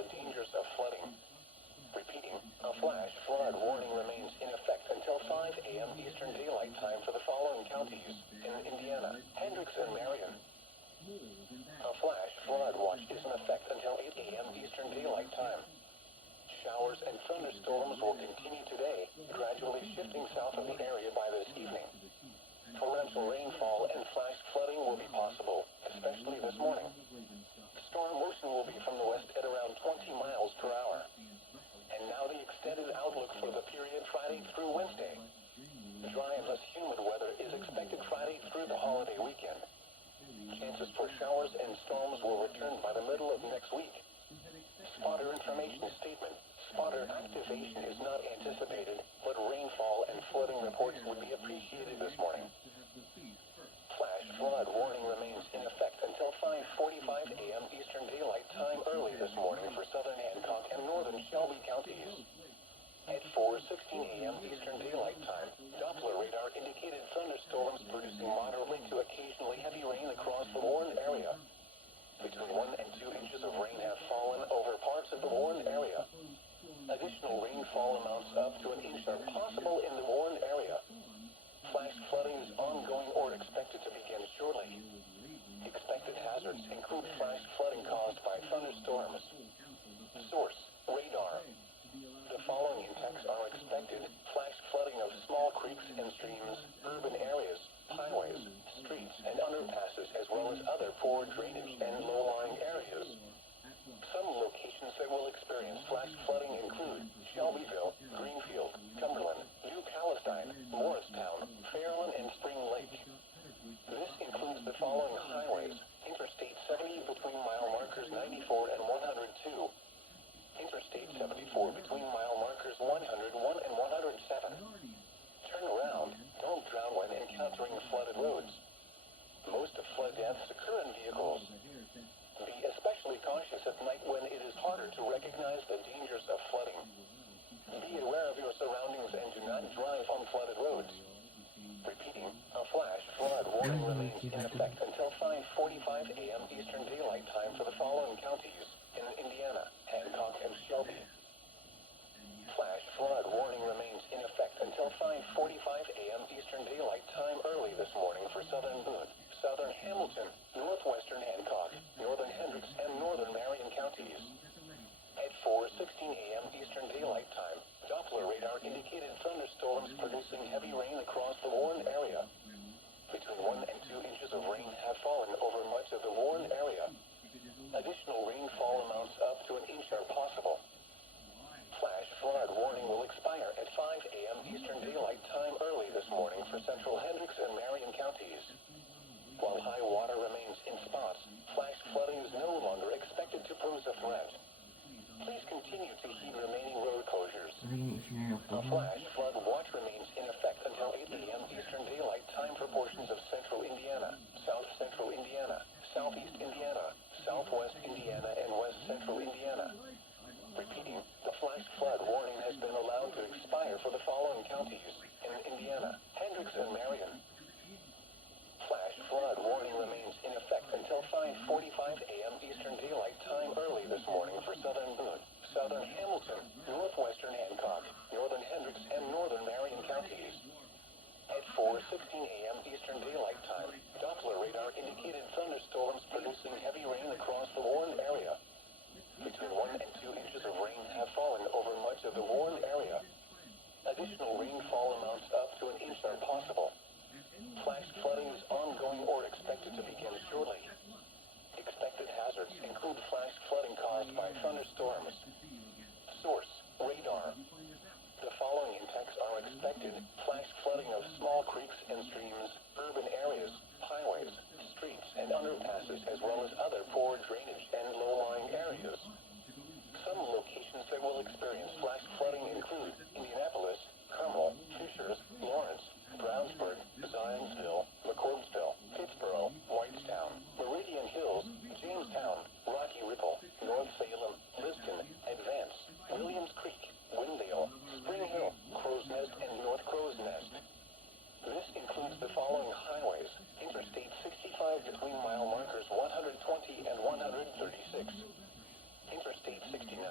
the dangers of flooding. Repeating, a flash flood warning remains in effect until 5 a.m. Eastern Daylight Time for the following counties in Indiana, Hendricks and Marion. A flash flood watch is in effect until 8 a.m. Eastern Daylight Time. Showers and thunderstorms will continue today, gradually shifting south of the area by this evening. Torrential rainfall and flash flooding will be possible, especially this morning. Storm motion will be from the west at around 20 miles per hour. And now the extended outlook for the period Friday through Wednesday. Dry and less humid weather is expected Friday through the holiday weekend. Chances for showers and storms will return by the middle of next week. Spotter information statement. Spotter activation is not anticipated, but rainfall and flooding reports would be appreciated this morning. Flash flood warning remains in effect until 5:45 a.m. Eastern Daylight Time early this morning for southern Hancock and northern Shelby counties. At 4:16 a.m. Eastern Daylight Time, Doppler radar indicated thunderstorms producing moderately to occasionally heavy rain across the Warren area. Between 1 and 2 inches of rain have fallen over parts of the Warren area. Additional rainfall amounts up to an inch are possible in the Warren area. Flash flooding is ongoing or expected to begin shortly. Expected hazards include flash flooding caused by thunderstorms. Source: radar. The following impacts are expected: flash flooding of small creeks and streams, urban areas, highways, streets, and underpasses, as well as other poor drainage and low-lying areas. Some locations that will experience flash flooding include Shelbyville, Greenfield, Cumberland, New Palestine, Morristown, Fairland, and Spring Lake. This includes the following highways: Interstate 70 between mile markers 94 and 102. Interstate 74 between mile markers 101 and 107. Turn around. Don't drown when encountering flooded roads. Most of flood deaths occur in vehicles. Be especially cautious at night when it is harder to recognize the dangers of flooding. Be aware of your surroundings and do not drive on flooded roads. Repeating, a flash flood warning remains in effect until 5:45 a.m. Eastern Daylight Time for the following counties in Indiana, Hancock, and Shelby. Flash flood warning remains in effect until 5:45 a.m. Eastern Daylight Time early this morning for southern Boone, southern Hamilton, northwestern Hancock, northern Hendricks, and northern Marion counties. At 4:16 a.m. Eastern Daylight Time, Doppler radar indicated thunderstorms producing heavy rain across the Warren area. Between 1 and 2 inches of rain have fallen over much of the Warren area. Additional rainfall amounts up to an inch are possible. Flash flood warning will expire at 5 a.m. Eastern Daylight Time early this morning for central Hendricks and Marion counties. While high water remains in spots, flash flooding is no longer expected to pose a threat. Please continue to heed remaining road closures. A flash flood watch remains in effect until 8 a.m. Eastern Daylight Time for portions of central Indiana, south central Indiana, southeast Indiana, southwest Indiana, and west central Indiana. Repeating, the flash flood warning has been allowed to expire for the following counties in Indiana, Hendricks and Marion. Flash flood warning remains in effect until 5:45 a.m. Eastern Daylight Time early this morning for southern Boone, southern Hamilton, northwestern Hancock, northern Hendricks, and northern Marion counties. At 4:16 a.m. Eastern Daylight Time, Doppler radar indicated thunderstorms producing heavy rain across the Warren area. Between 1 and 2 inches of rain have fallen over much of the Warren area. Additional rainfall amounts up to an inch are possible. Flash flooding is ongoing or expected to begin shortly. Expected hazards include flash flooding caused by thunderstorms. Source: radar. The following impacts are expected: flash flooding of small creeks and streams, urban areas, highways, streets, and underpasses, as well as other poor drainage and low-lying areas. Some locations that will experience flash flooding include Indianapolis, Carmel, Fishers, Lawrence, Brownsburg, Zionsville, McCordsville, Pittsboro, Whitestown, Meridian Hills, Jamestown, Rocky Ripple, North Salem, Liston, Advance, Williams Creek, Windale, Spring Hill, Crow's Nest, and North Crow's Nest. This includes the following highways: Interstate 65 between mile markers 120 and 136. Interstate 69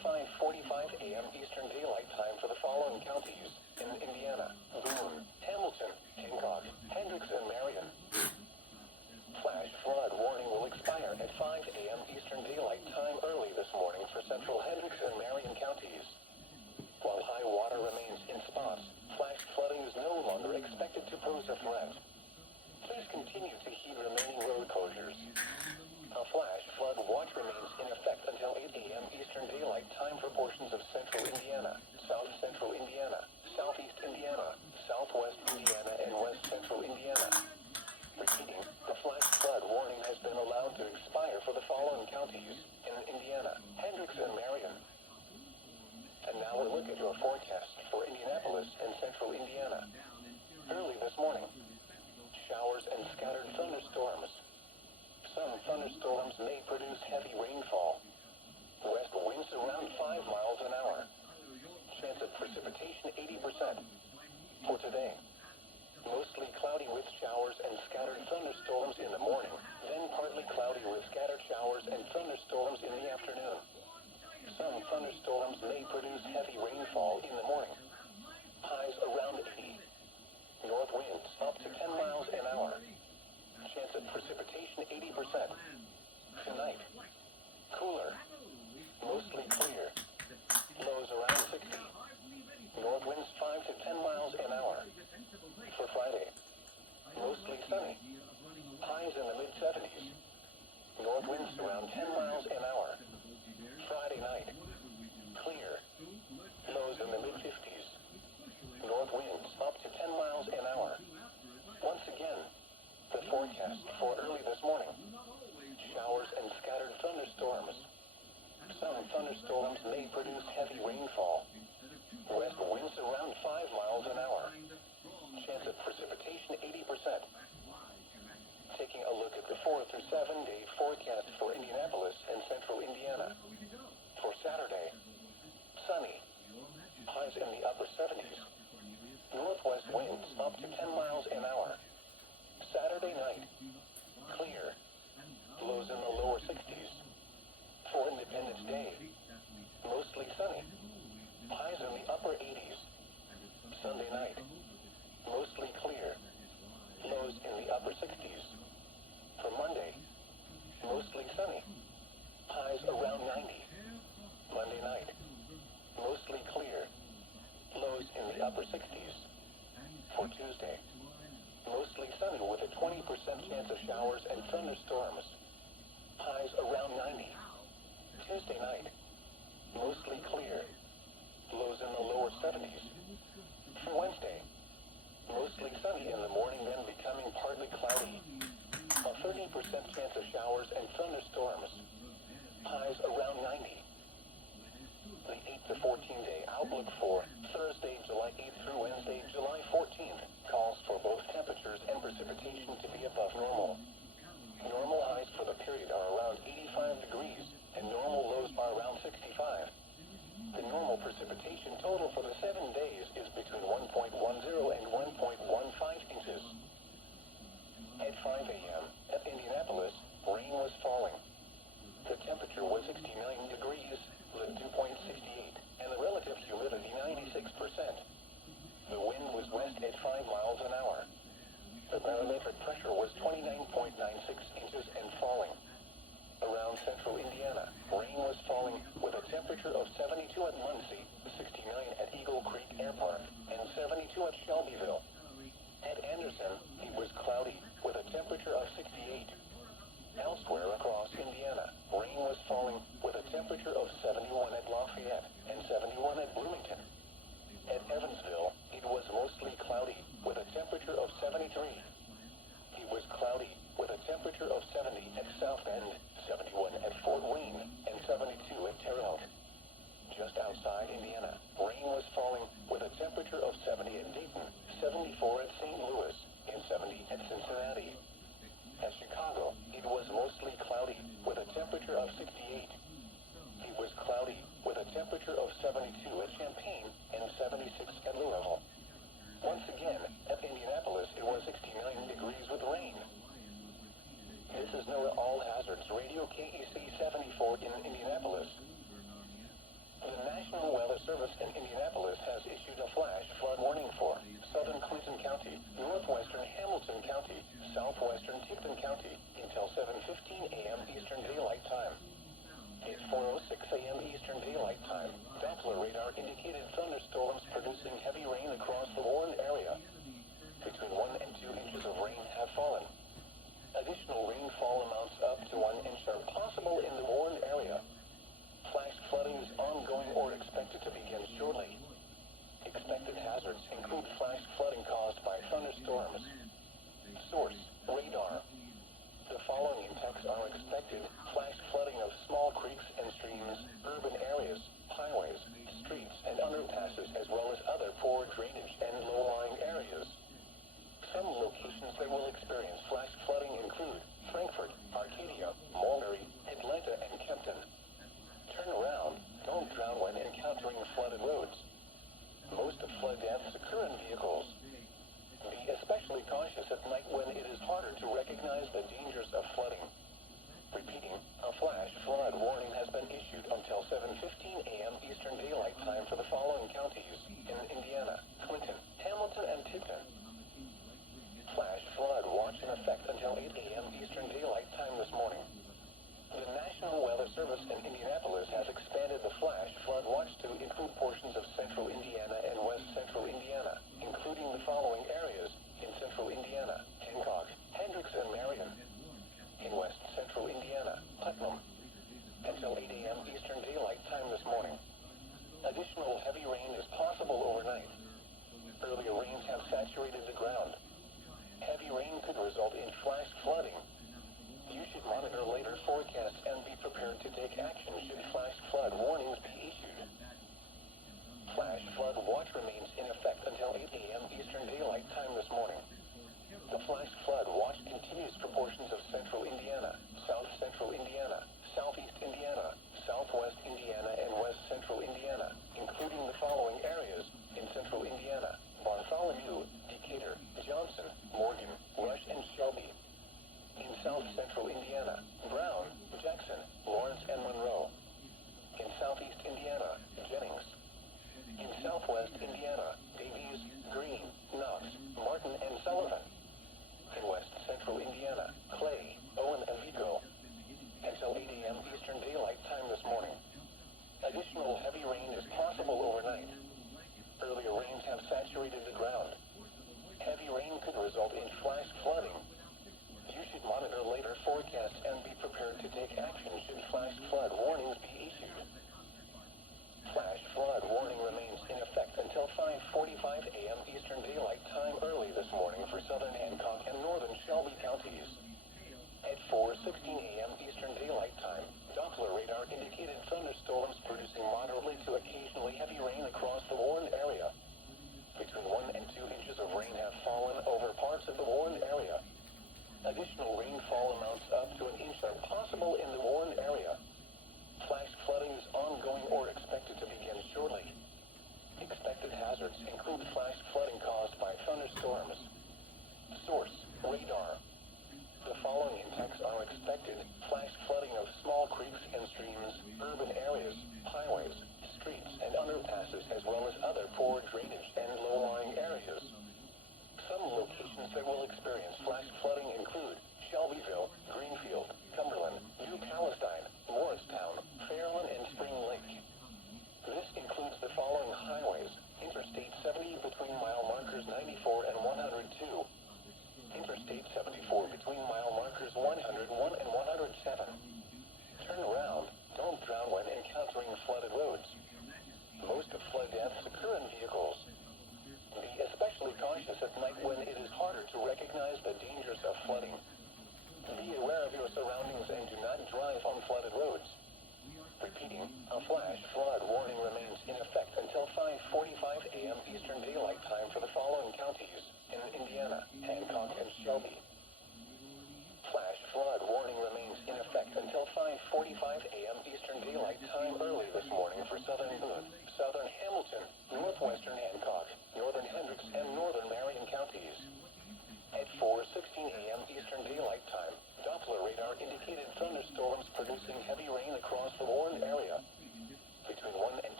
Eastern Daylight Time for the following counties in Indiana: Boone, Hamilton, Hancock, Hendricks, and Marion. Flash flood warning will expire at 5 a.m. Eastern Daylight Time early this morning for central Hendricks and Marion counties. While high water remains in spots, flash flooding is no longer expected to pose a threat. Please continue to heed remaining road closures. A flash flood watch remains in effect until 8 a.m. Eastern Daylight Time for portions of central Indiana, south central Indiana, southeast Indiana, southwest Indiana, and west central Indiana. Repeating, the flash flood warning has been allowed to expire for the following counties in Indiana: Hendricks and Marion. And now a look at your forecast for Indianapolis and central Indiana. Early this morning, showers and scattered thunderstorms. Some thunderstorms may produce heavy rainfall. West winds around 5 miles an hour. Chance of precipitation 80%. For today, mostly cloudy with showers and scattered thunderstorms in the morning, then partly cloudy with scattered showers and thunderstorms in the afternoon. Some thunderstorms may produce heavy rainfall in the morning. Highs around 80. North winds up to 10 miles an hour. Chance of precipitation 80%. Tonight, cooler, mostly clear. Lows around 60. North winds 5 to 10 miles an hour. For Friday, mostly sunny. Highs in the mid-70s. North winds around 10 miles an hour. Friday night, clear. Lows in the mid-50s. North winds up to 10 miles an hour. Once again, the forecast for early this morning: showers and scattered thunderstorms. Some thunderstorms may produce heavy rainfall. West winds around 5 miles an hour. Chance of precipitation 80%. Taking a look at the 4 through 7 day forecast for Indianapolis and central Indiana. For Saturday, sunny. Highs in the upper 70s. Northwest winds up to 10 miles an hour. Saturday night, clear. Lows in the lower 60s. For Independence Day, mostly sunny. Highs in the upper 80s. Sunday night, mostly clear. Lows in the upper 60s. For Monday, mostly sunny. Highs around 90. Monday night, mostly clear. Lows in the upper 60s. For Tuesday, mostly sunny with a 20% chance of showers and thunderstorms. Highs around 90. Tuesday night, mostly clear. Lows in the lower 70s. For Wednesday, mostly sunny in the morning, then becoming partly cloudy. A 30% chance of showers and thunderstorms. Highs around 90. The 8 to 14 day outlook for Thursday, July 8th through Wednesday, July 14th, calls for both temperatures and precipitation to be above normal. Normal highs for the period are around 85 degrees, and normal lows are around 65. The normal precipitation total for the 7 days is between 1.10 and 1.15 inches. At 5 a.m. at Indianapolis, rain was falling. The temperature was 69 degrees, the dew point 68, and the relative humidity 96%. The wind was west at 5 miles an hour. The barometric pressure was 29.96 inches and falling. Around central Indiana, rain was falling with a temperature of 72 at Muncie, 69 at Eagle Creek Air Park, and 72 at Shelbyville. At Anderson, it was cloudy with a temperature of 68. Elsewhere across Indiana, rain was falling with a temperature of 71 at Lafayette and 71 at Bloomington. At Evansville, it was mostly cloudy with a temperature of 73. It was cloudy with a temperature of 70 at South Bend, 71 at Fort Wayne, and 72 at Terre Haute. Just outside Indiana, rain was falling with a temperature of 70 at Dayton, 74 at St. Louis, and 70 at Cincinnati. At Chicago, it was mostly cloudy with a temperature of 68. It was cloudy with a temperature of 72 at Champaign and 76 at Louisville. Once again, at Indianapolis, it was 69 degrees with rain. This is NOAA All Hazards Radio KEC 74 in Indianapolis. The National National Weather Service in Indianapolis has issued a flash flood warning for southern Clinton County, northwestern Hamilton County, southwestern Tipton County until 7:15 a.m. Eastern Daylight Time. It's 4:06 a.m. Eastern Daylight Time. Doppler radar indicated thunderstorms producing heavy rain across the warned area. Between 1 and 2 inches of rain have fallen. Additional rainfall amounts up to 1 inch are possible in the warned area. Flash flooding is ongoing or expected to begin shortly. Expected hazards include flash flooding caused by thunderstorms. Source: radar. The following impacts are expected: flash flooding of small creeks and streams, urban areas, highways, streets, and underpasses, as well as other poor drainage and low-lying areas. Some locations that will experience flash flooding include Frankfort, Arcadia, Mulberry, Atlanta, and Kempton. Turn around, don't drown when encountering flooded roads. Most of flood deaths occur in vehicles. Be especially cautious at night when it is harder to recognize the dangers of flooding. Repeating, a flash flood warning has been issued until 7:15 a.m. Eastern Daylight Time for the following counties in Indiana: Clinton, Hamilton, and Tipton. Flash flood watch in effect until 8 a.m. Eastern Daylight Time this morning. The National Weather Service in Indianapolis has expanded the flash flood watch to include portions of central Indiana and west central Indiana, including the following areas: in central Indiana, Hancock, Hendricks, and Marion. In west central Indiana, Putnam. Until 8 a.m. Eastern Daylight Time this morning. Additional heavy rain is possible overnight. Earlier rains have saturated the ground. Heavy rain could result in flash flooding. You should monitor later forecasts and be prepared to take action should flash flood warnings be issued. Flash flood watch remains in effect until 8 a.m. Eastern Daylight Time this morning. The flash flood watch continues for portions of central Indiana, south central Indiana, southeast Indiana, southwest Indiana, and west central Indiana, including the following areas: in central Indiana, Bartholomew, Decatur, Johnson, Morgan, Rush, and Shelby. In south central Indiana, Brown, Jackson, Lawrence, and Monroe. In southeast Indiana, Jennings. In southwest Indiana, Davies, Greene, Knox, Martin, and Sullivan. In west central Indiana, Clay, Owen, and Vigo. Until 8 a.m. Eastern Daylight Time this morning. Additional heavy rain is possible overnight. Earlier rains have saturated the ground. Heavy rain could result in flash flooding. You should monitor later forecasts and be prepared to take action should flash flood warnings be issued. Flash flood warning remains in effect until 5:45 a.m. Eastern Daylight Time early this morning for southern Hancock and northern Shelby counties. At 4:16 a.m. Eastern Daylight Time, Doppler radar indicated thunderstorms producing moderately to occasionally heavy rain across the warned area. Between 1 and 2 inches of rain have fallen over parts of the warned area. Additional rainfall amounts up to 1 inch are possible in the warned area. Flash flooding is ongoing or expected to begin shortly. Expected hazards include flash flooding caused by thunderstorms. Source: radar. The following impacts are expected: flash flooding of small creeks and streams, urban areas, highways, streets, and underpasses, as well as other poor drainage and low-lying areas. Some locations that will experience flash flooding include Shelbyville, Greenfield, Cumberland, New Palestine, Morristown, Fairland, and Spring Lake. This includes the following highways: Interstate 70 between mile markers 94 and 102. Interstate 74 between mile markers 101 and 107. Turn around, don't drown when encountering flooded roads. Most of flood deaths occur in vehicles. Be especially cautious at night when it is harder to recognize the dangers of flooding. Be aware of your surroundings and do not drive on flooded roads. Repeating, a flash flood warning remains in effect until 5:45 a.m. Eastern Daylight Time for the following counties in Indiana, Hancock, and Shelby. Flash flood warning remains in effect until 5:45 a.m. Eastern Daylight Time early this morning for southern Boone, southern Hamilton, northwestern Hancock, northern Hendricks, and northern Marion counties. At 4:16 a.m. Eastern Daylight Time, Doppler radar indicated thunderstorms producing heavy rain across the warned area. Between 1 and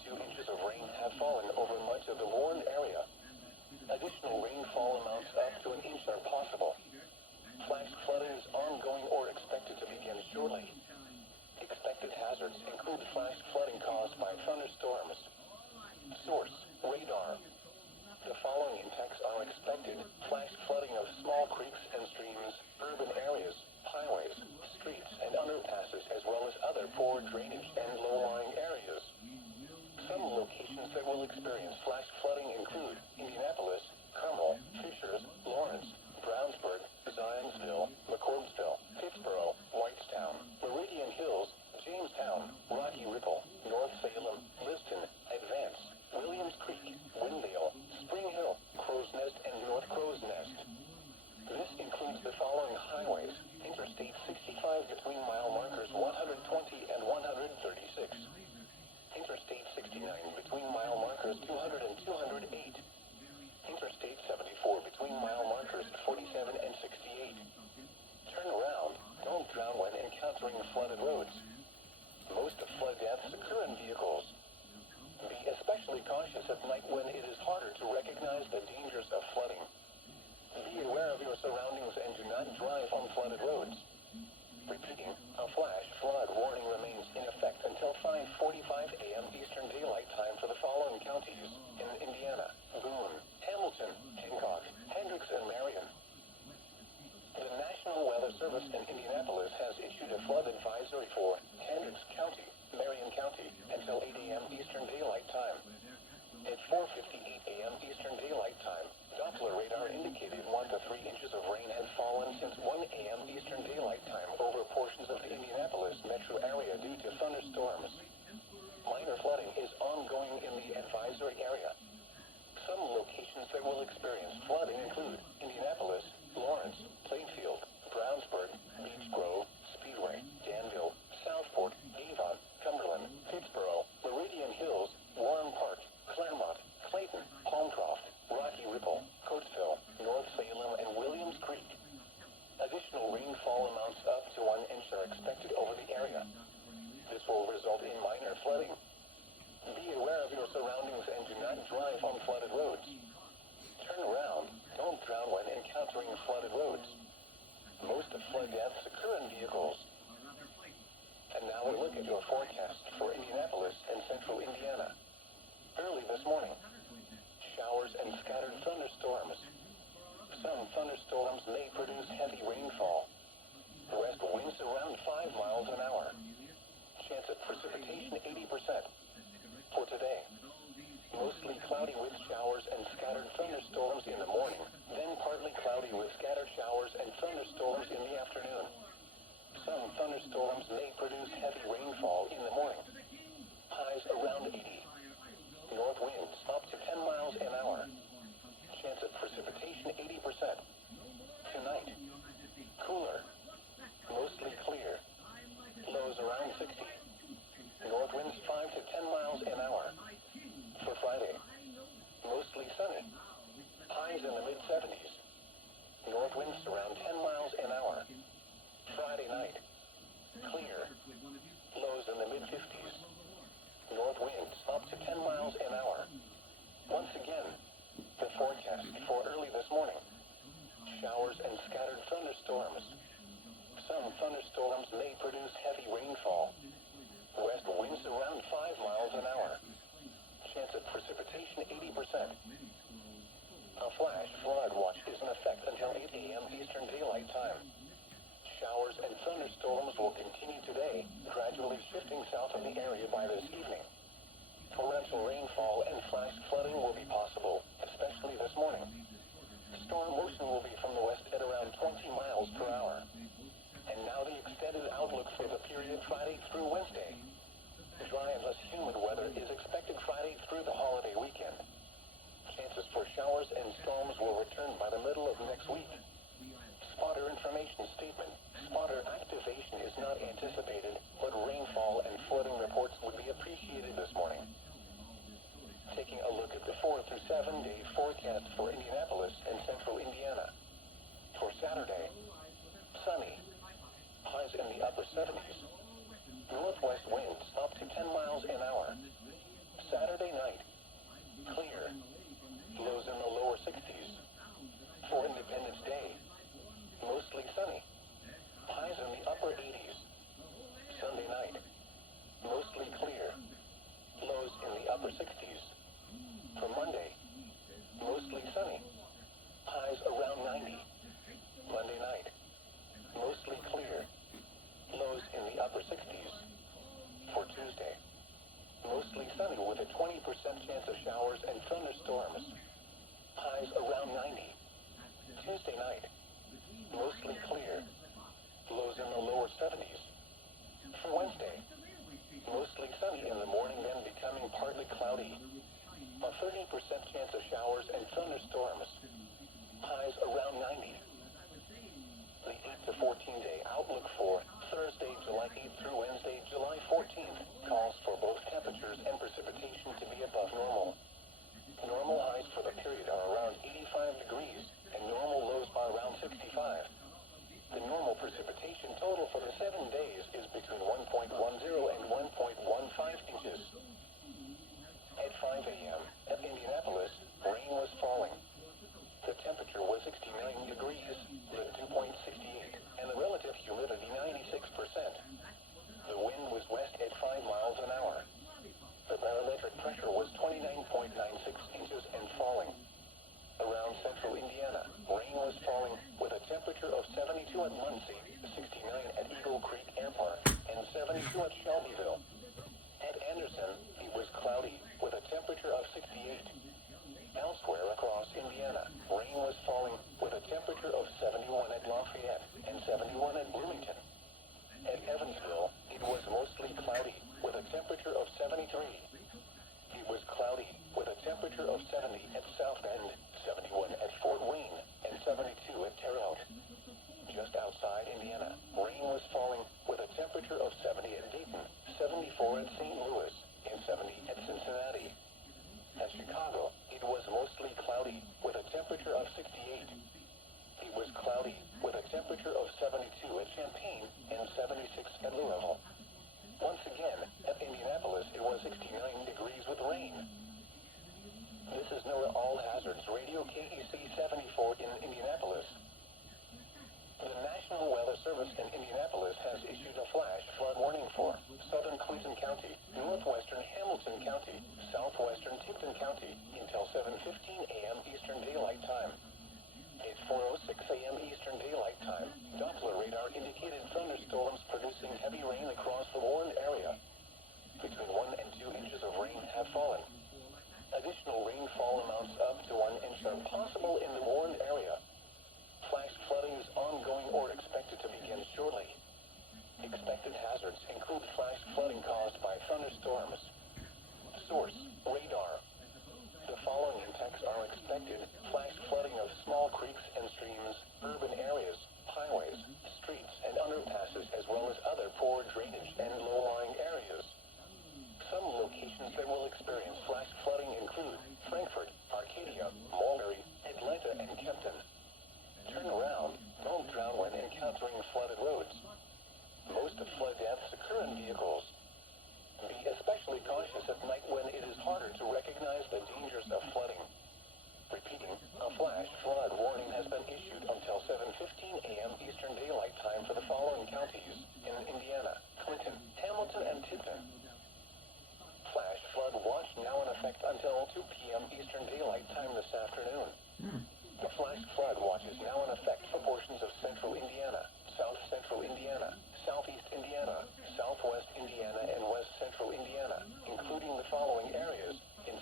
2 inches of rain have fallen over much of the warned area. Additional rainfall amounts up to an inch are possible. Flash flooding is ongoing or expected to begin shortly. Expected hazards include flash flooding caused by thunderstorms. Source: radar. The following impacts are expected: flash flooding of small creeks and streams, urban areas, highways, streets, and underpasses, as well as other poor drainage and low-lying areas. Some locations that will experience flash flooding include Indianapolis, Carmel, Fishers, Lawrence, Brownsburg, Zionsville, McCordsville, Pittsboro, Whitestown, Meridian Hills, Jamestown, Rocky Ripple, North Salem, Liston, Advance, Williams Creek, Windale, Spring Hill, Crow's Nest, and North Crow's Nest. This includes the following highways: Interstate 65 between mile markers 120 and 136. Interstate 69 between mile markers 200 and 208. Interstate 74 between mile markers 47 and 68. Turn around. Don't drown when encountering flooded roads. Most flood deaths occur in vehicles. Be especially cautious at night when it is harder to recognize the dangers of flooding. Be aware of your surroundings and do not drive on flooded roads. Repeating, a flash flood warning remains in effect until 5:45 a.m. Eastern Daylight Time for the following counties in Indiana: Boone, Hamilton, Hancock, Hendricks, and Marion. The National Weather Service in Indianapolis has issued a flood advisory for Hendricks County, Marion County, until 8 a.m. Eastern Daylight Time. At 4:58 a.m. Eastern Daylight Time, Doppler radar indicated 1 to 3 inches of rain had fallen since 1 a.m. Eastern Daylight Time over portions of the Indianapolis metro area due to thunderstorms. Minor flooding is ongoing in the advisory area. Some locations that will experience flooding include Indianapolis, Lawrence, Plainfield, Brownsburg, Beech Grove, Speedway, Danville, Southport, Avon, Cumberland, Pittsboro, Meridian Hills, Warren Park, Claremont, Clayton, Holmcroft, Rocky Ripple, Coatesville, North Salem, and Williams Creek. Additional rainfall amounts up to 1 inch are expected over the area. This will result in minor flooding. Be aware of your surroundings and do not drive on flooded roads. Turn around. Don't drown when encountering flooded roads. Most flood deaths occur in vehicles. And now we look at your forecast for Indianapolis and central Indiana. Early this morning, showers and scattered thunderstorms. Some thunderstorms may produce heavy rainfall. West winds around 5 miles an hour. Chance of precipitation 80%. For today, mostly cloudy with showers and scattered thunderstorms in the morning, then partly cloudy with scattered showers and thunderstorms in the afternoon. Some thunderstorms may produce heavy rainfall in the morning. Highs around 80. North winds up to 10 miles an hour. Chance of precipitation 80%. Tonight, cooler. Mostly clear. Lows around 60. North winds 5 to 10 miles an hour. For Friday, mostly sunny. Highs in the mid-70s. North winds around 10 miles an hour. Friday night, clear. Lows in the mid-50s. North winds up to 10 miles an hour. Once again, the forecast for early this morning. Showers and scattered thunderstorms. Some thunderstorms may produce heavy rainfall. West winds around 5 miles an hour. Chance of precipitation 80%. A flash flood watch is in effect until 8 a.m. Eastern Daylight Time. Showers and thunderstorms will continue today, gradually shifting south of the area by this evening. Torrential rainfall and flash flooding will be possible, especially this morning. Storm motion will be from the west at around 20 miles per hour. And now the extended outlook for the period Friday through Wednesday. Dry and less humid weather is expected Friday through the holiday weekend. Chances for showers and storms will return by the middle of next week. Spotter information statement. Spotter activation is not anticipated, but rainfall and flooding reports would be appreciated this morning. Taking a look at the 4 through 7 day forecast for Indianapolis and central Indiana. For Saturday, sunny. Highs in the upper 70s. Northwest winds up to 10 miles an hour. Saturday night, clear. Lows in the lower 60s. For Independence Day, mostly sunny. Highs in the upper 80s. Sunday night, mostly clear. Lows in the upper 60s. For Monday, mostly sunny. Highs around 90. Monday night, mostly clear. Lows in the upper 60s. For Tuesday, mostly sunny with a 20% chance of showers and thunderstorms. Highs around 90. Tuesday night, mostly clear. Lows in the lower 70s. For Wednesday, mostly sunny in the morning, then becoming partly cloudy. A 30% chance of showers and thunderstorms. Highs around 90. The 8 to 14 day outlook for Thursday, July 8th through Wednesday, July 14th, calls for both temperatures and precipitation to be above normal. Normal highs for the period are around 85 degrees, and normal lows are around 65. The normal precipitation total for the 7 days is between 1.10 and 1.15 inches. At 5 a.m. at Indianapolis, rain was falling. The temperature was 69 degrees, the dew point 68, and the relative humidity 96%. The wind was west at 5 miles an hour. The barometric pressure was 29.96 inches and falling. Around central Indiana, rain was falling with a temperature of 72 at Muncie, 69 at Eagle Creek Air Park, and 72 at Shelbyville. At Anderson, it was cloudy with a temperature of 68. Elsewhere across Indiana, rain was falling with a temperature of 71 at Lafayette and 71 at Bloomington. At Evansville, it was mostly cloudy with a temperature of 73. It was cloudy with a temperature of 70 at South Bend, 71 at Fort Wayne, and 72 at Terre Haute. Just outside Indiana, rain was falling with a temperature of 70 at Dayton, 74 at St. Louis, and 70 at Cincinnati. At Chicago, it was mostly cloudy with a temperature of 68. It was cloudy with a temperature of 72 at Champaign and 76 at Louisville. Once again, at Indianapolis, it was 69 degrees with rain. This is NOAA All Hazards Radio KEC 74 in Indianapolis. The National Weather Service in Indianapolis has issued a flash flood warning for southern Clinton County, northwestern Hamilton County, southwestern Tipton County until 7:15 a.m. Eastern Daylight Time. At 4:06 a.m. Eastern Daylight Time, Doppler radar indicated thunderstorms producing heavy rain across the warned area. Between 1 and 2 inches of rain have fallen. Additional rainfall amounts up to 1 inch are possible in the warned area. Flash flooding is ongoing or expected to begin shortly. Expected hazards include flash flooding caused by thunderstorms. Source: radar. The following impacts are expected: flash flooding of small creeks and streams, urban areas, highways, streets, and underpasses, as well as other poor drainage and low-lying areas. Some locations that will experience flash flooding include Frankfort, Arcadia, Mulberry, Atlanta, and Kempton. Turn around, don't drown when encountering flooded roads. Most of flood deaths occur in vehicles. Be especially cautious at night when it is harder to recognize the dangers of flooding. Repeating, a flash flood warning has been issued until 7:15 a.m. Eastern Daylight Time for the following counties in Indiana: Clinton, Hamilton, and Tipton. Flash flood watch now in effect until 2 p.m. Eastern Daylight Time this afternoon. The flash flood watch is now in effect for portions of central Indiana, south central Indiana, southeast Indiana, southwest Indiana, and west central Indiana, including the following areas: in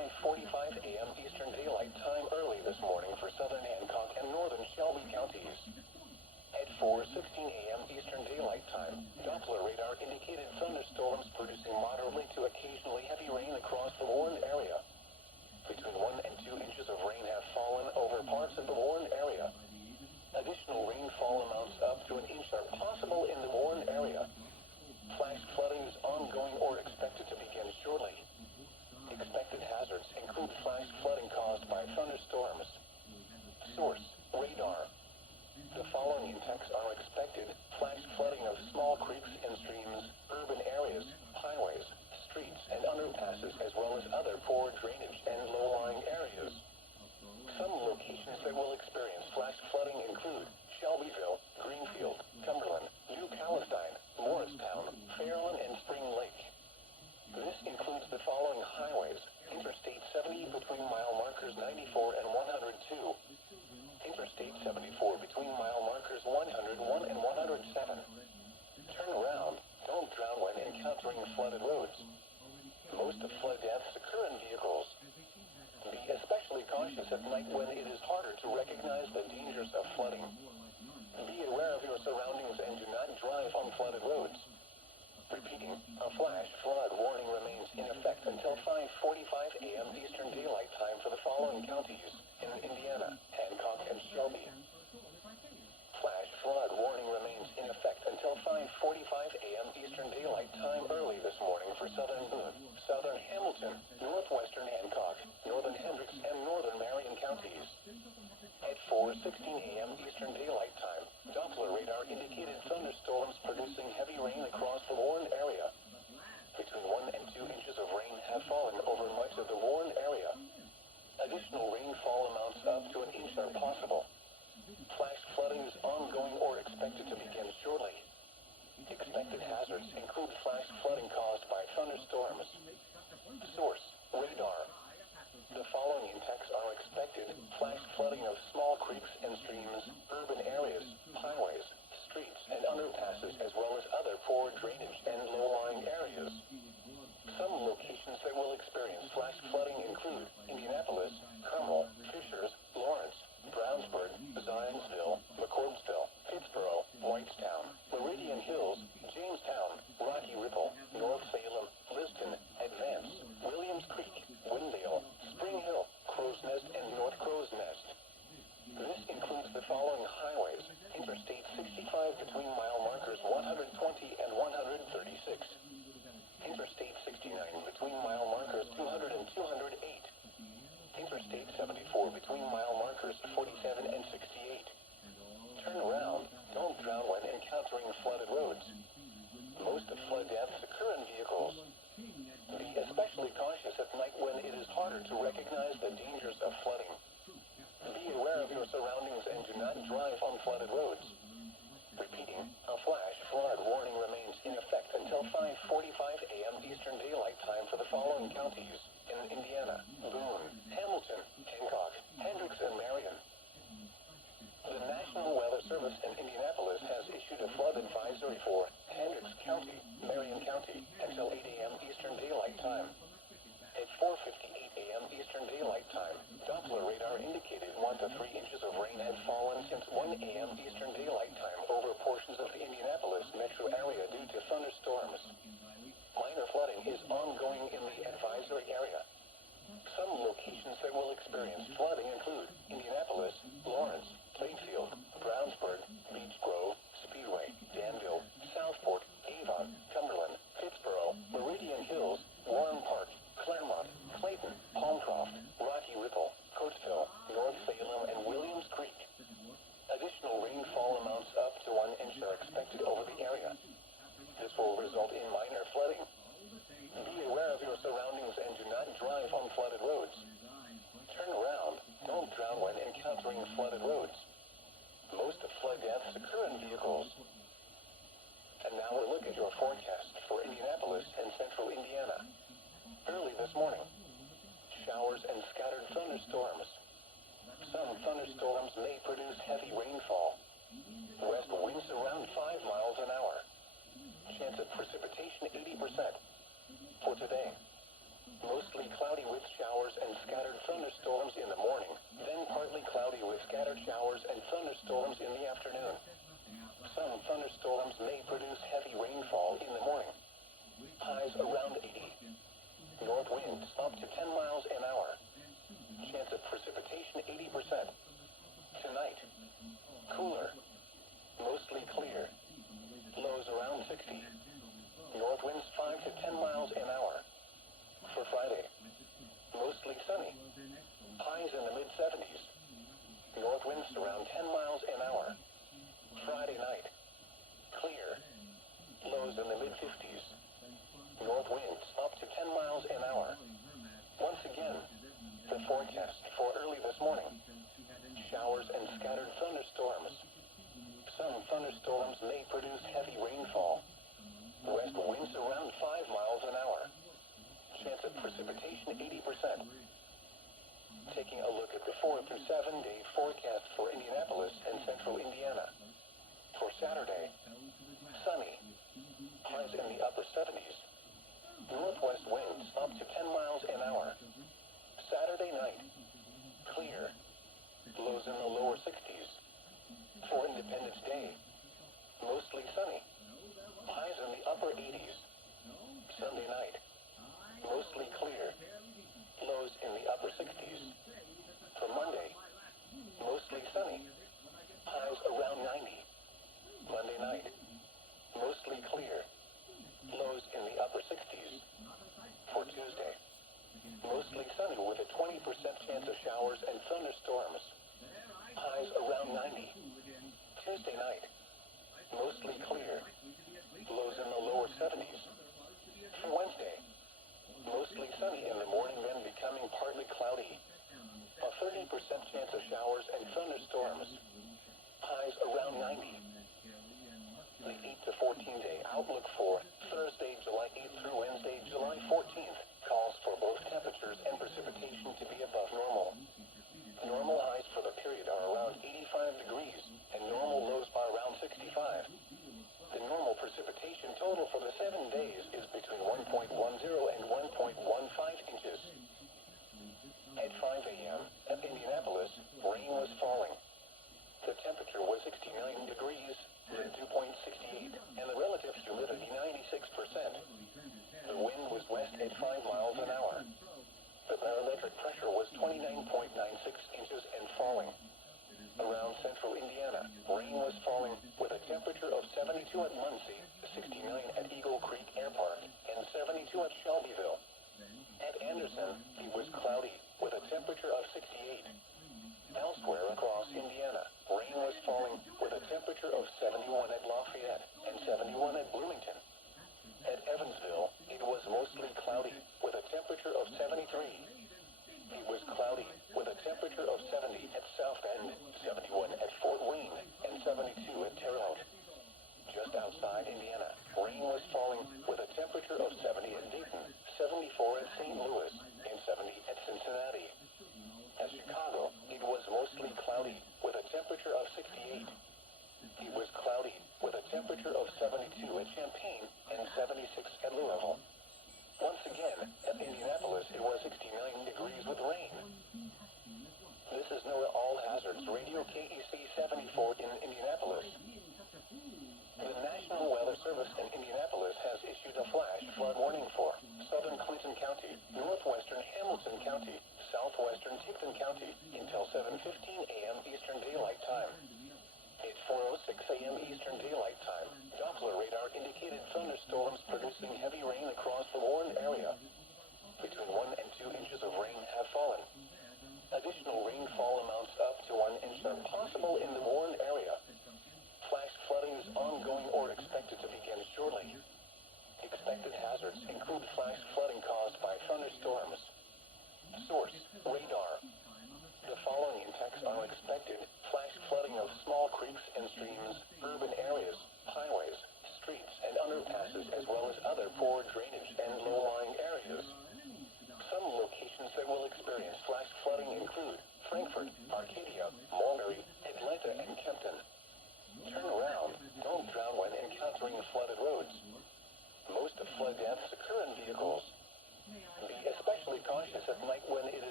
5:45 a.m. Eastern Daylight Time early this morning for southern Hancock and northern Shelby counties. At 4:16 a.m. Eastern Daylight Time, Doppler radar indicated thunderstorms producing moderately to occasionally heavy rain across the Warren area. Between 1 and 2 inches of rain have fallen over parts of the Warren area. Additional rainfall amounts up to an inch are possible in the Warren area. Flash flooding is ongoing or expected to begin shortly. Expected hazards include flash flooding caused by thunderstorms. Source: radar. The following impacts are expected: flash flooding of small creeks and streams, urban areas, highways, streets, and underpasses, as well as other poor drainage and low-lying areas. Some locations that will experience flash flooding include Shelbyville, Greenfield, Cumberland, New Palestine, Morristown, Fairland, and Spring Lake. This includes the following highways: Interstate 70 between mile markers 94 and 102. Interstate 74 between mile markers 101 and 107. Turn around. Don't drown when encountering flooded roads. Most of flood deaths occur in vehicles. Be especially cautious at night when it is harder to recognize the dangers of flooding. Be aware of your surroundings and do not drive on flooded roads. Repeating, a flash flood warning remains in effect until 5:45 a.m. Eastern Daylight Time for the following counties in Indiana: Hancock and Shelby. Flash flood warning remains in effect until 5:45 a.m. Eastern Daylight Time early this morning for southern Boone, southern Hamilton, northwestern Hancock, northern Hendricks, and northern Marion counties. At 4:16 a.m. Eastern Daylight Time, Doppler radar indicated thunderstorms producing heavy rain across the Warren area. Between 1 and 2 inches of rain have fallen over much of the Warren area. Additional rainfall amounts up to an inch are possible. Flash flooding is ongoing or expected to begin shortly. Expected hazards include flash flooding caused by thunderstorms. Source: radar. The following impacts are expected: flash flooding of small creeks and streams, urban areas, highways, streets, and underpasses, as well as other poor drainage and low-lying areas. Some locations that will experience flash flooding include Indianapolis, Carmel, Fishers, Lawrence, Brownsburg, Zionsville, McCordsville, Pittsboro, Whitestown, Meridian Hills, Jamestown, Rocky Ripple, North Salem, Liston, Advance, Williams Creek, Windale, Spring Hill, Crow's Nest, and North Crow's Nest. This includes the following highways: Interstate 65 between mile markers 120 and 136. Interstate 69 between mile markers 200 and 208. Interstate 74 between mile markers 47 and 68. Turn around. Don't drown when encountering flooded roads. Most of flood deaths occur in vehicles. Be especially cautious at night when it is harder to recognize the dangers of flooding. Be aware of your surroundings and do not drive on flooded roads. Repeating, a flash flood warning remains in effect until 5:45 a.m. Eastern Daylight Time for the following counties in Indiana: Boone, Hamilton, Hancock, Hendricks, and Marion. The National Weather Service in Indianapolis has issued a flood advisory for Hendricks County, Marion County, until 8 a.m. Eastern Daylight Time. At 4:58 a.m. Eastern Daylight Time, Doppler radar indicated 1 to 3 inches of rain had fallen since 1 a.m. Eastern Daylight Time over portions of the Indianapolis metro area due to thunderstorms. Minor flooding is ongoing in the advisory area. Some locations that will experience flooding include Indianapolis, Lawrence, Plainfield, Brownsburg, Beech Grove, Speedway, Danville, Southport, Avon, Cumberland, Pittsboro, Meridian Hills, Warren Park, Claremont, Clayton, Palmcroft, Rocky Ripple, Coatesville, North Salem, and Williams Creek. Additional rainfall amounts up to 1 inch are expected over the area. This will result in minor flooding. Be aware of your surroundings and do not drive on flooded roads. Turn around. Don't drown when encountering flooded roads. Most of flood deaths occur in vehicles. And now we'll look at your forecast for Indianapolis and central Indiana. Early this morning, showers and scattered thunderstorms. Some thunderstorms may produce heavy rainfall. West winds around 5 miles an hour. Chance of precipitation 80%. For today, Mostly cloudy with showers and scattered thunderstorms in the morning, then partly cloudy with scattered showers and thunderstorms in the afternoon. Some thunderstorms may produce heavy rainfall in the morning. Highs around 80. North winds up to 10 miles an hour. Chance of precipitation 80%. Tonight, cooler, mostly clear. Lows around 60. North winds 5 to 10 miles an hour. For Friday, mostly sunny. Highs in the mid-70s. North winds around 10 miles an hour. Friday night, clear. Lows in the mid-50s. North winds up to 10 miles an hour. Once again, the forecast for early this morning. Showers and scattered thunderstorms. Some thunderstorms may produce heavy rainfall. West winds around 5 miles an hour. Chance of precipitation 80%. Taking a look at the 4 to 7 day forecast for Indianapolis and central Indiana. For Saturday, sunny. Highs in the upper 70s. Northwest winds up to 10 miles an hour. Saturday night, clear. Lows in the lower 60s. For Independence Day, mostly sunny. Highs in the upper 80s. Sunday night, mostly clear. Lows in the upper 60s. For Monday, mostly sunny. Highs around 90. Monday night, mostly clear. Lows in the upper 60s. For Tuesday, mostly sunny with a 20% chance of showers and thunderstorms. Highs around 90. Tuesday night, mostly clear. Lows in the lower 70s. For Wednesday, mostly sunny in the morning, then becoming partly cloudy. A 30% chance of showers and thunderstorms. Highs around 90. The 8 to 14 day outlook for Thursday, July 8th through Wednesday, July 14th, calls for both temperatures and precipitation to be above normal. Normal highs for the period are around 85 degrees, and normal lows are around 65. The normal precipitation total for the 7 days is between 1.10 and 1.15 inches. At 5 a.m. at Indianapolis, rain was falling. The temperature was 69 degrees, the dew point 68, and the relative humidity 96%. The wind was west at 5 miles an hour. The barometric pressure was 29.96 inches and falling. Around central Indiana, rain was falling with a temperature of 72 at Muncie, 69 at Eagle Creek Air Park, and 72 at Shelbyville. At Anderson, it was cloudy with a temperature of 68. Elsewhere across Indiana, rain was falling with a temperature of 71 at Lafayette and 71 at Bloomington. At Evansville, it was mostly cloudy with a temperature of 73. It was cloudy with a temperature of 70 at South Bend, 71 at Fort Wayne, and 72 at Terre Haute. Just outside Indiana, rain was falling with a temperature of 70 at Dayton, 74 at St. Louis, and 70 at Cincinnati. At Chicago, it was mostly cloudy with a temperature of 68. It was cloudy with a temperature of 72 at Champaign and 76 at Louisville. Once again, at Indianapolis, it was 69 degrees with rain. This is NOAA All Hazards Radio KEC 74 in Indianapolis. The National Weather Service in Indianapolis has issued a flash flood warning for southern Clinton County, northwestern Hamilton County, southwestern Tipton County until 7:15 a.m. Eastern Daylight Time. At 4:06 a.m. Eastern Daylight Time, Doppler radar indicated thunderstorms producing heavy rain across the warned area. Between 1 and 2 inches of rain have fallen. Additional rainfall amounts up to 1 inch are possible in the warned area. Flash flooding is ongoing or expected to begin shortly. Expected hazards include flash flooding caused by thunderstorms. Source: radar. The following impacts are expected: flash flooding of small creeks and streams, urban areas, highways, streets, and underpasses, as well as other poor drainage and low-lying areas. Some locations that will experience flash flooding include Frankfort, Arcadia, Mulberry, Atlanta, and Kempton. Turn around, don't drown when encountering flooded roads. Most of flood deaths occur in vehicles. Be especially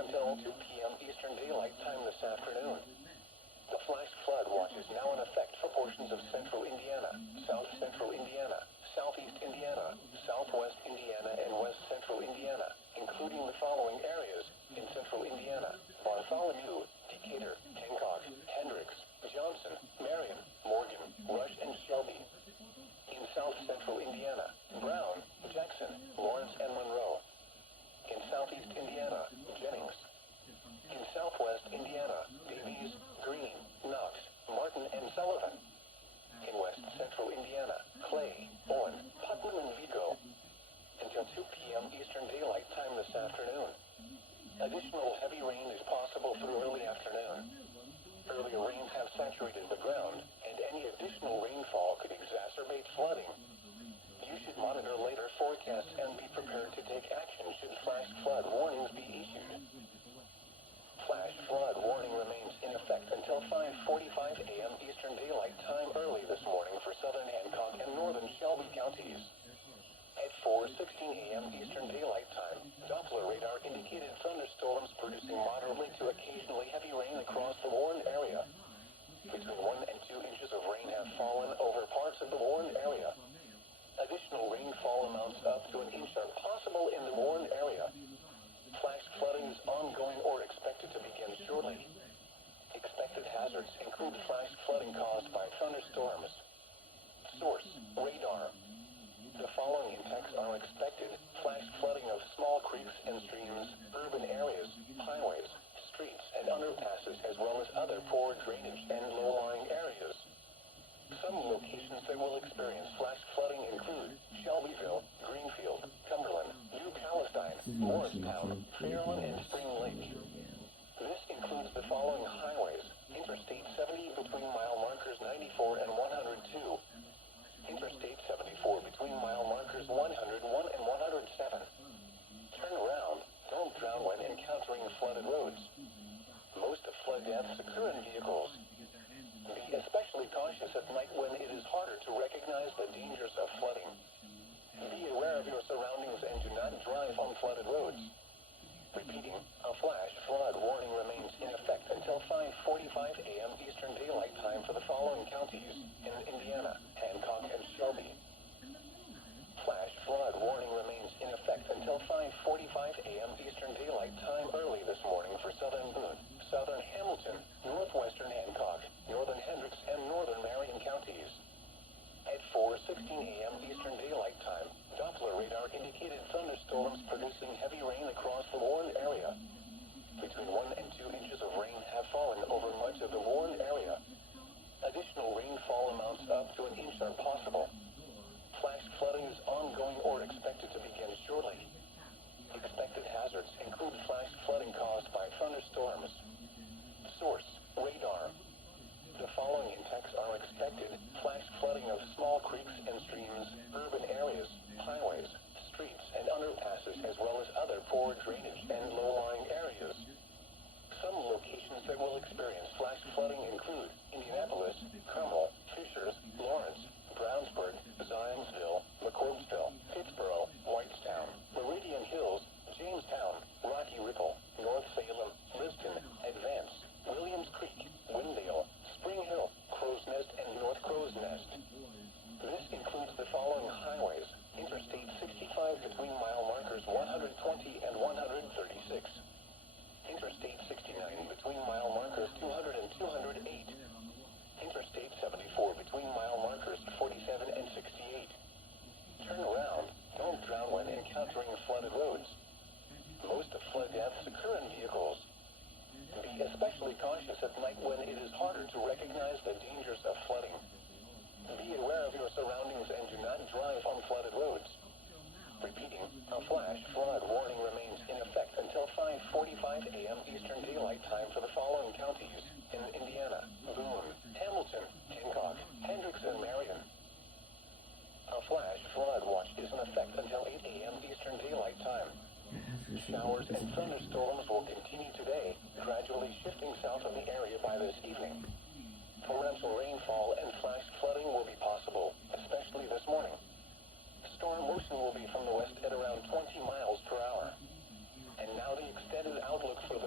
until 2 p.m. Eastern Daylight Time this afternoon. The flash flood watch is now in effect for portions of central Indiana, south central Indiana, southeast Indiana, southwest Indiana, and west central Indiana, including the following areas in central Indiana: Bartholomew, Decatur, Hancock, Hendricks, Johnson, Marion, Morgan, Rush, and Shelby. In south central Indiana: Brown, Jackson, Lawrence, and Monroe. In southeast Indiana: Jennings. In southwest Indiana: Davies, Green, Knox, Martin, and Sullivan. In west central Indiana: Clay, Owen, Putnam, and Vigo. Until 2 p.m. Eastern Daylight Time this afternoon. Additional heavy rain is possible through early afternoon. Earlier rains have saturated the ground, and any additional rainfall could exacerbate flooding. You should monitor later forecasts and be prepared to take action should flash flood warnings be issued. Flash flood warning remains in effect until 5:45 a.m. Eastern Daylight Time early this morning for southern Hancock and northern Shelby counties. At 4:16 a.m. Eastern Daylight Time, Doppler radar indicated thunderstorms producing moderately to occasionally heavy rain across the Warren area. Between 1 and 2 inches of rain have fallen over parts of the Warren area. Additional rainfall amounts up to an inch are possible in the Warren area. Flash flooding is ongoing or expected to begin shortly. Expected hazards include flash flooding caused by thunderstorms. Source: radar. The following impacts are expected: flash flooding of small creeks and streams, urban areas, highways, streets, and underpasses, as well as other poor drainage and low-lying areas. Some locations that will experience flash flooding include Shelbyville, Greenfield, Cumberland, New Palestine, Morristown, Fairland, and Spring Lake. This includes the following highways: Interstate 70 between mile markers 94 and 102. Interstate 74 between mile markers 101 and 107. Turn around, don't drown when encountering flooded roads. Most of flood deaths occur in vehicles. Be especially cautious at night when it is harder to recognize the dangers of flooding. Be aware of your surroundings and do not drive on flooded roads. Repeating, a flash flood warning remains in effect until 5:45 a.m. Eastern Daylight Time for the following counties in Indiana: Hancock and Shelby. Flash flood warning remains in effect until 5:45 a.m. Eastern Daylight Time early this morning for southern Boone, southern Hamilton, northwestern Hancock, northern Hendricks, and northern Marion counties. At 4:16 a.m. Eastern Daylight Time, Doppler radar indicated thunderstorms producing heavy rain across the Warren area. Between 1 and 2 inches of rain have fallen over much of the Warren area. Additional rainfall amounts up to an inch are possible. Flash flooding is ongoing or expected to begin shortly. Expected hazards include flash flooding caused by thunderstorms. Source: radar. The following impacts are expected: flash flooding of small creeks and streams, urban areas, highways, streets, and underpasses, as well as other poor drainage and low-lying areas. Some locations that will experience flash flooding include Indianapolis, Carmel, Fishers, Lawrence, Brownsburg, Zionsville, McCordsville, Pittsboro, Whitestown, Meridian Hills, Jamestown, Rocky Ripple, North Salem, Liston, Advance, Williams Creek, Windale, Spring Hill, Crow's Nest, and North Crow's Nest. This includes the following highways: Interstate 65 between mile markers 120 and 136. Interstate 69 between mile markers 200 and 208. Interstate 74 between mile markers 47 and 68. Turn around, don't drown when encountering flooded roads. Most of flood deaths occur in vehicles. Be especially cautious at night when it is harder to recognize the dangers of flooding. Be aware of your surroundings and do not drive on flooded roads. Repeating, a flash flood warning remains in effect until 5:45 a.m. Eastern Daylight Time for the following counties in Indiana: Boone, Hamilton, Hancock, Hendricks, and Marion. A flash flood watch is in effect until 8 a.m. Eastern Daylight Time. Showers and thunderstorms will continue today, gradually shifting south of the area by this evening. Torrential rainfall and flash flooding will be possible, especially this morning. Storm motion will be from the west at around 20 miles per hour. And now the extended outlook for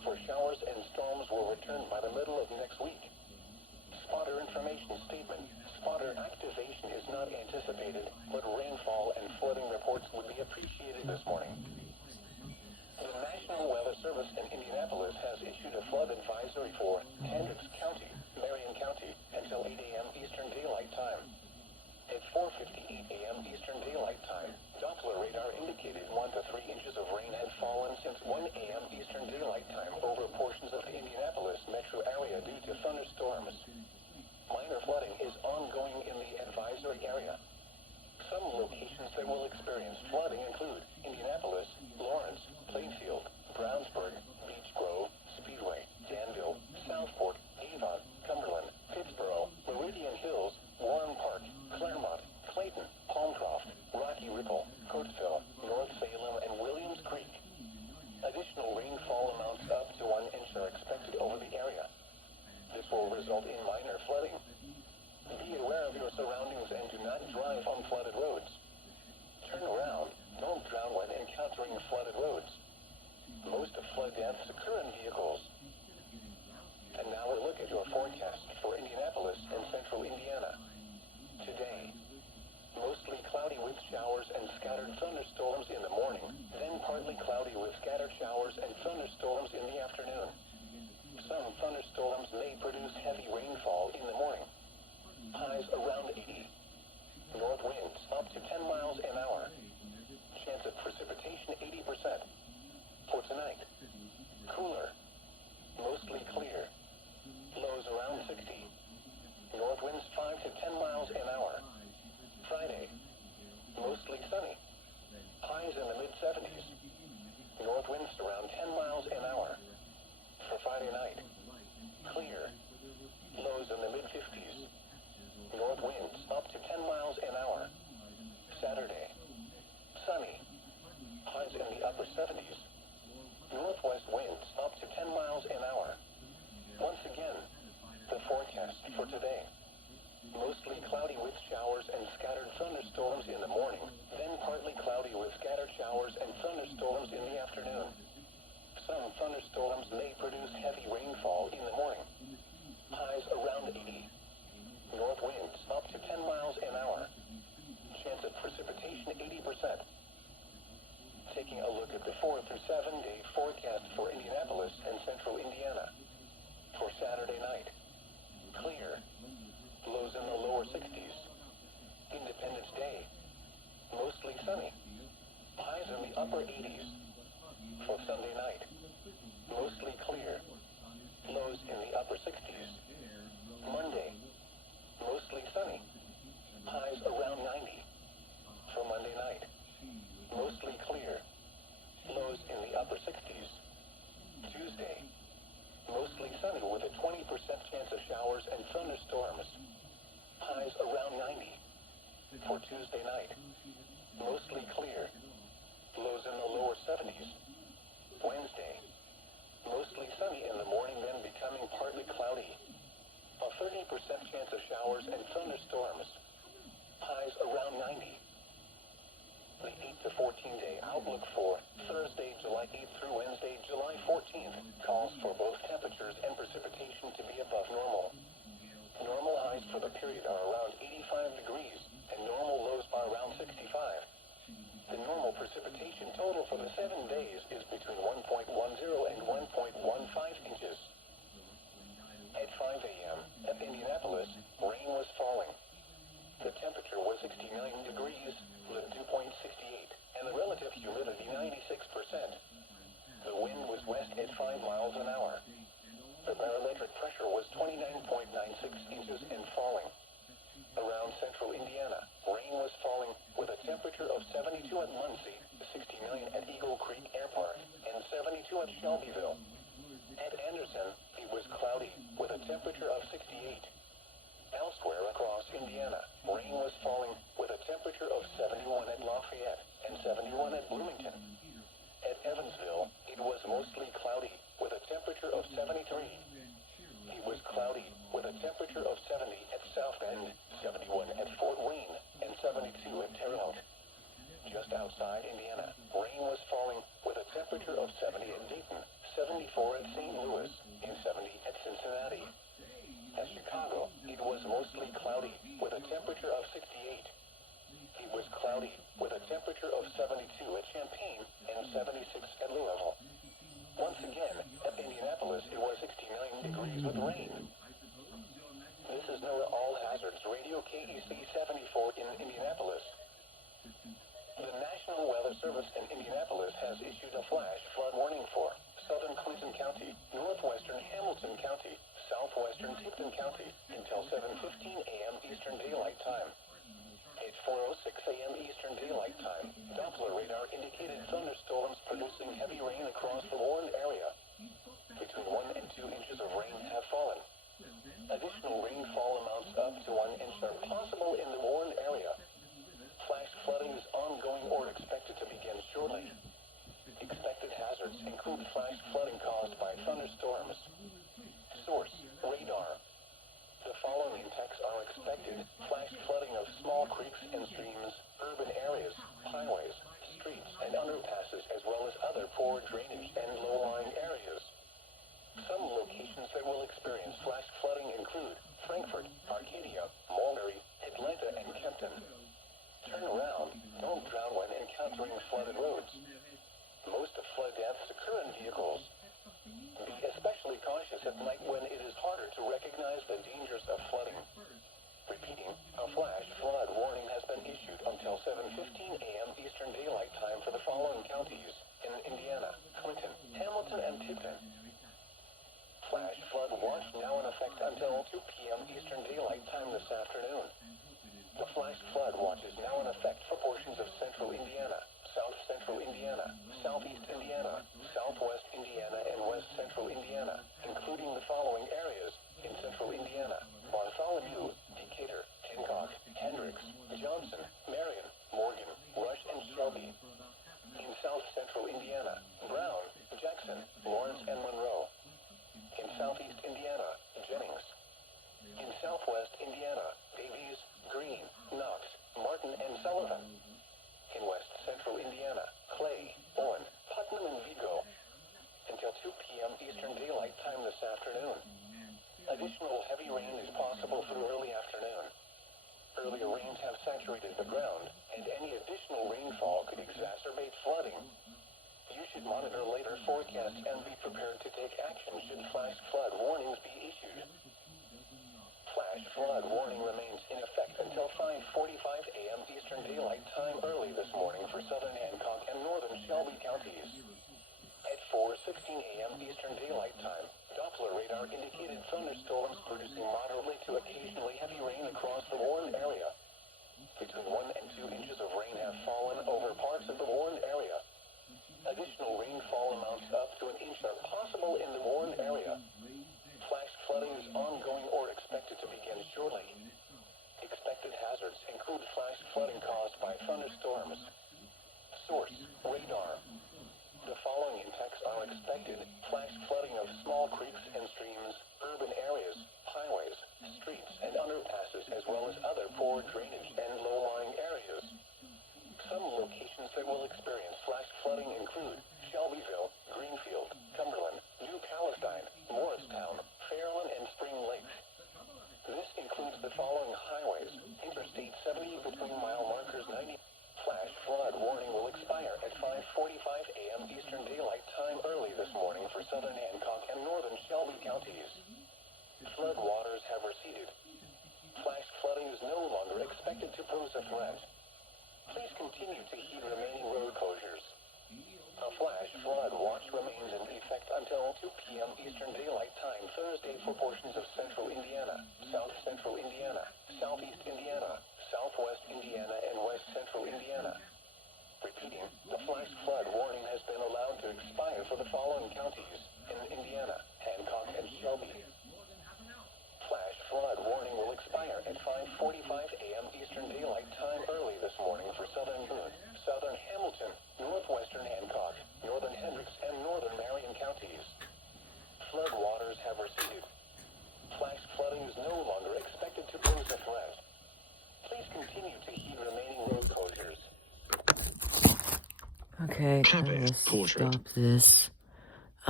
for showers and storms will return by the middle of next week. Spotter information statement. Spotter activation is not anticipated, but rainfall and flooding reports would be appreciated this morning. The National Weather Service in Indianapolis has issued a flood advisory for Hendricks County, Marion County, until 8 a.m. Eastern Daylight Time. At 4:58 a.m. Eastern Daylight Time, Doppler radar indicated 1 to 3 inches of rain had fallen since 1 a.m. Eastern Daylight Time over portions of the Indianapolis metro area due to thunderstorms. Minor flooding is ongoing in the advisory area. Some locations that will experience flooding include Indianapolis, Lawrence, Plainfield, Brownsburg, Beech Grove, Speedway, Danville, Southport, Avon, Cumberland, Pittsboro, Meridian Hills, Warren Park, Claremont, Clayton, Palmcroft, Rocky Ripple, Coatesville, North Salem, and Williams Creek. Additional rainfall amounts up to 1 inch are expected over the area. This will result in minor flooding. Be aware of your surroundings and do not drive on flooded roads. Turn around. Don't drown when encountering flooded roads. Most of flood deaths occur in vehicles. And now a look at your forecast for Indianapolis and central Indiana. Today, mostly cloudy with showers and scattered thunderstorms in the morning, then partly cloudy with scattered showers and thunderstorms in the afternoon. Some thunderstorms may produce heavy rainfall in the morning. Highs around 80. North winds up to 10 miles an hour. Chance of precipitation 80%. For tonight, cooler. Mostly clear. Lows around 60. North winds 5 to 10 miles an hour. Friday, mostly sunny. Highs in the mid-70s. North winds around 10 miles an hour. For Friday night, clear. Lows in the mid-50s. North winds up to 10 miles an hour. Saturday, sunny. Highs in the upper 70s. Northwest winds up to 10 miles an hour. Once again, the forecast for today. Mostly cloudy with showers and scattered thunderstorms in the morning, then partly cloudy with scattered showers and thunderstorms in the afternoon. Some thunderstorms may produce heavy rainfall in the morning. Highs around 80. North winds up to 10 miles an hour. Chance of precipitation 80%. Taking a look at the 4 through 7 day forecast for Indianapolis and central Indiana. For Saturday night, clear. Lows in the lower 60s. Independence Day, mostly sunny. Highs in the upper 80s. For Sunday night, mostly clear. Lows in the upper 60s. Monday, mostly sunny. Highs around 90. For Monday night, mostly clear. Lows in the upper 60s. Tuesday, mostly sunny with a 20% chance of showers and thunderstorms. Highs around 90. For Tuesday night, mostly clear. Lows in the lower 70s. Wednesday, mostly sunny in the morning, then becoming partly cloudy. A 30% chance of showers and thunderstorms. Highs around 90. The 8 to 14 day outlook for Thursday, July 8th through Wednesday, July 14th calls for both temperatures and precipitation to be above normal. Normal highs for the period are around 85 degrees and normal lows are around 65. The normal precipitation total for the 7 days is between 1.10 and 1.15 inches. At 5 a.m. at Indianapolis, rain was falling. The temperature was 69 degrees, the dew point 68, and the relative humidity 96%. The wind was west at 5 miles an hour. The barometric pressure was 29.96 inches and falling. Around central Indiana, rain was falling with a temperature of 72 at Muncie, 69 at Eagle Creek Air Park, and 72 at Shelbyville. At Anderson, it was cloudy with a temperature of 68. Elsewhere across Indiana, rain was falling with a temperature of 71 at Lafayette and 71 at Bloomington. At Evansville, it was mostly cloudy with a temperature of 73. It was cloudy with a temperature of 70 at South Bend, 71 at Fort Wayne, and 72 at Terre Haute. Just outside Indiana, rain was falling with a temperature of 70 at Dayton, 74 at at St. Louis and 70 at Cincinnati. At Chicago, it was mostly cloudy with a temperature of 68. It was cloudy with a temperature of 72 at Champaign and 76 at Louisville. Once again, at Indianapolis, it was 69 degrees with rain. This is NOAA All Hazards Radio KEC 74 in Indianapolis. The National Weather Service in Indianapolis has issued a flash flood warning for southern Clinton County, northwestern Hamilton County, southwestern Tipton County until 7:15 a.m. Eastern Daylight Time. At 4:06 a.m. Eastern Daylight Time, Doppler radar indicated thunderstorms producing heavy rain across the warned area. Between 1 and 2 inches of rain have fallen. Additional rainfall amounts up to 1 inch are possible in the warned area. Flash flooding is ongoing or expected to begin shortly. Expected hazards include flash flooding caused by thunderstorms. Source: radar. The following impacts are expected: flash flooding of small creeks and streams, urban areas, highways, streets, and underpasses, as well as other poor drainage and low-lying areas. Some locations that will experience flash flooding include Frankfort, Arcadia, Mulberry, Atlanta, and Kempton. Turn around. Don't drown when encountering flooded roads. Most of flood deaths occur in vehicles. Be especially cautious at night when it is harder to recognize the dangers of flooding. Repeating, a flash flood warning has been issued until 7:15 a.m. Eastern Daylight Time for the following counties in Indiana: Clinton, Hamilton, and Tipton. Flash flood watch now in effect until 2 p.m. Eastern Daylight Time this afternoon. The flash flood watch is now in effect for portions of central Indiana, south central Indiana, southeast Indiana, southwest Indiana, and west central Indiana, including the following areas in central Indiana: Bartholomew, Decatur, Hancock, Hendricks, Johnson, Marion, Morgan, Rush, and Shelby. In south central Indiana: Brown, Jackson, Lawrence, and Monroe. In southeast Indiana: Jennings. In southwest Indiana: Davies, Green, Knox, Martin, and Sullivan. In west central Indiana: Clay, Owen, Putnam, and Vigo. Until 2 p.m. Eastern Daylight Time this afternoon. Additional heavy rain is possible through early afternoon. Earlier rains have saturated the ground, and any additional rainfall could exacerbate flooding. You should monitor later forecasts and be prepared to take action should flash flood warnings be issued. Flash flood warning remains in effect until 5:45 a.m. Eastern Daylight Time early this morning for southern Hancock and northern Shelby counties. At 4:16 a.m. Eastern Daylight Time, Doppler radar indicated thunderstorms producing moderately to occasionally heavy rain across the warned area. Between 1 and 2 inches of rain have fallen over parts of the warned area. Additional rainfall amounts up to 1 inch are possible in the warned area. Flash flooding is ongoing or expected to begin shortly. Expected hazards include flash flooding caused by thunderstorms. Source: radar. The following impacts are expected: flash flooding of small creeks and streams, urban areas, highways, streets, and underpasses, as well as other poor drainage and low-lying areas. Some locations that will experience flash flooding include Shelbyville, Greenfield, Cumberland, New Palestine, Morristown, Fairland, and Spring Lakes. This includes the following highways: Interstate 70 between mile markers 90. Flash flood warning will expire at 5:45 a.m. Eastern Daylight Time early this morning for southern Hancock and northern Shelby counties. Flood waters have receded. Flash flooding is no longer expected to pose a threat. Please continue to heed remaining road closures. A flash flood watch remains in effect until 2 p.m. Eastern Daylight Time Thursday for portions of central Indiana, south central Indiana, southeast Indiana, southwest Indiana, and west central Indiana. Repeating, the flash flood warning has been allowed to expire for the following counties in Indiana: Hancock and Shelby. Flash flood warning will expire at 5:45 a.m. Eastern Daylight Time early this morning for southern Boone, southern Hamilton, northwestern Hancock, northern Hendricks, and northern Marion counties. Flood waters have receded. Flash flooding is no longer expected to pose a threat. Please continue to heed remaining road closures. Okay, I'm Habit gonna portrait. stop this.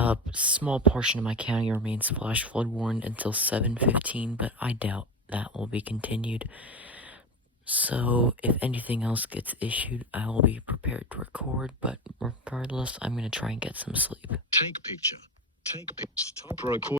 A small portion of my county remains flash flood warned until 7:15, but I doubt that will be continued. So, if anything else gets issued, I will be prepared to record, but regardless, I'm gonna try and get some sleep. Take picture. Stop recording.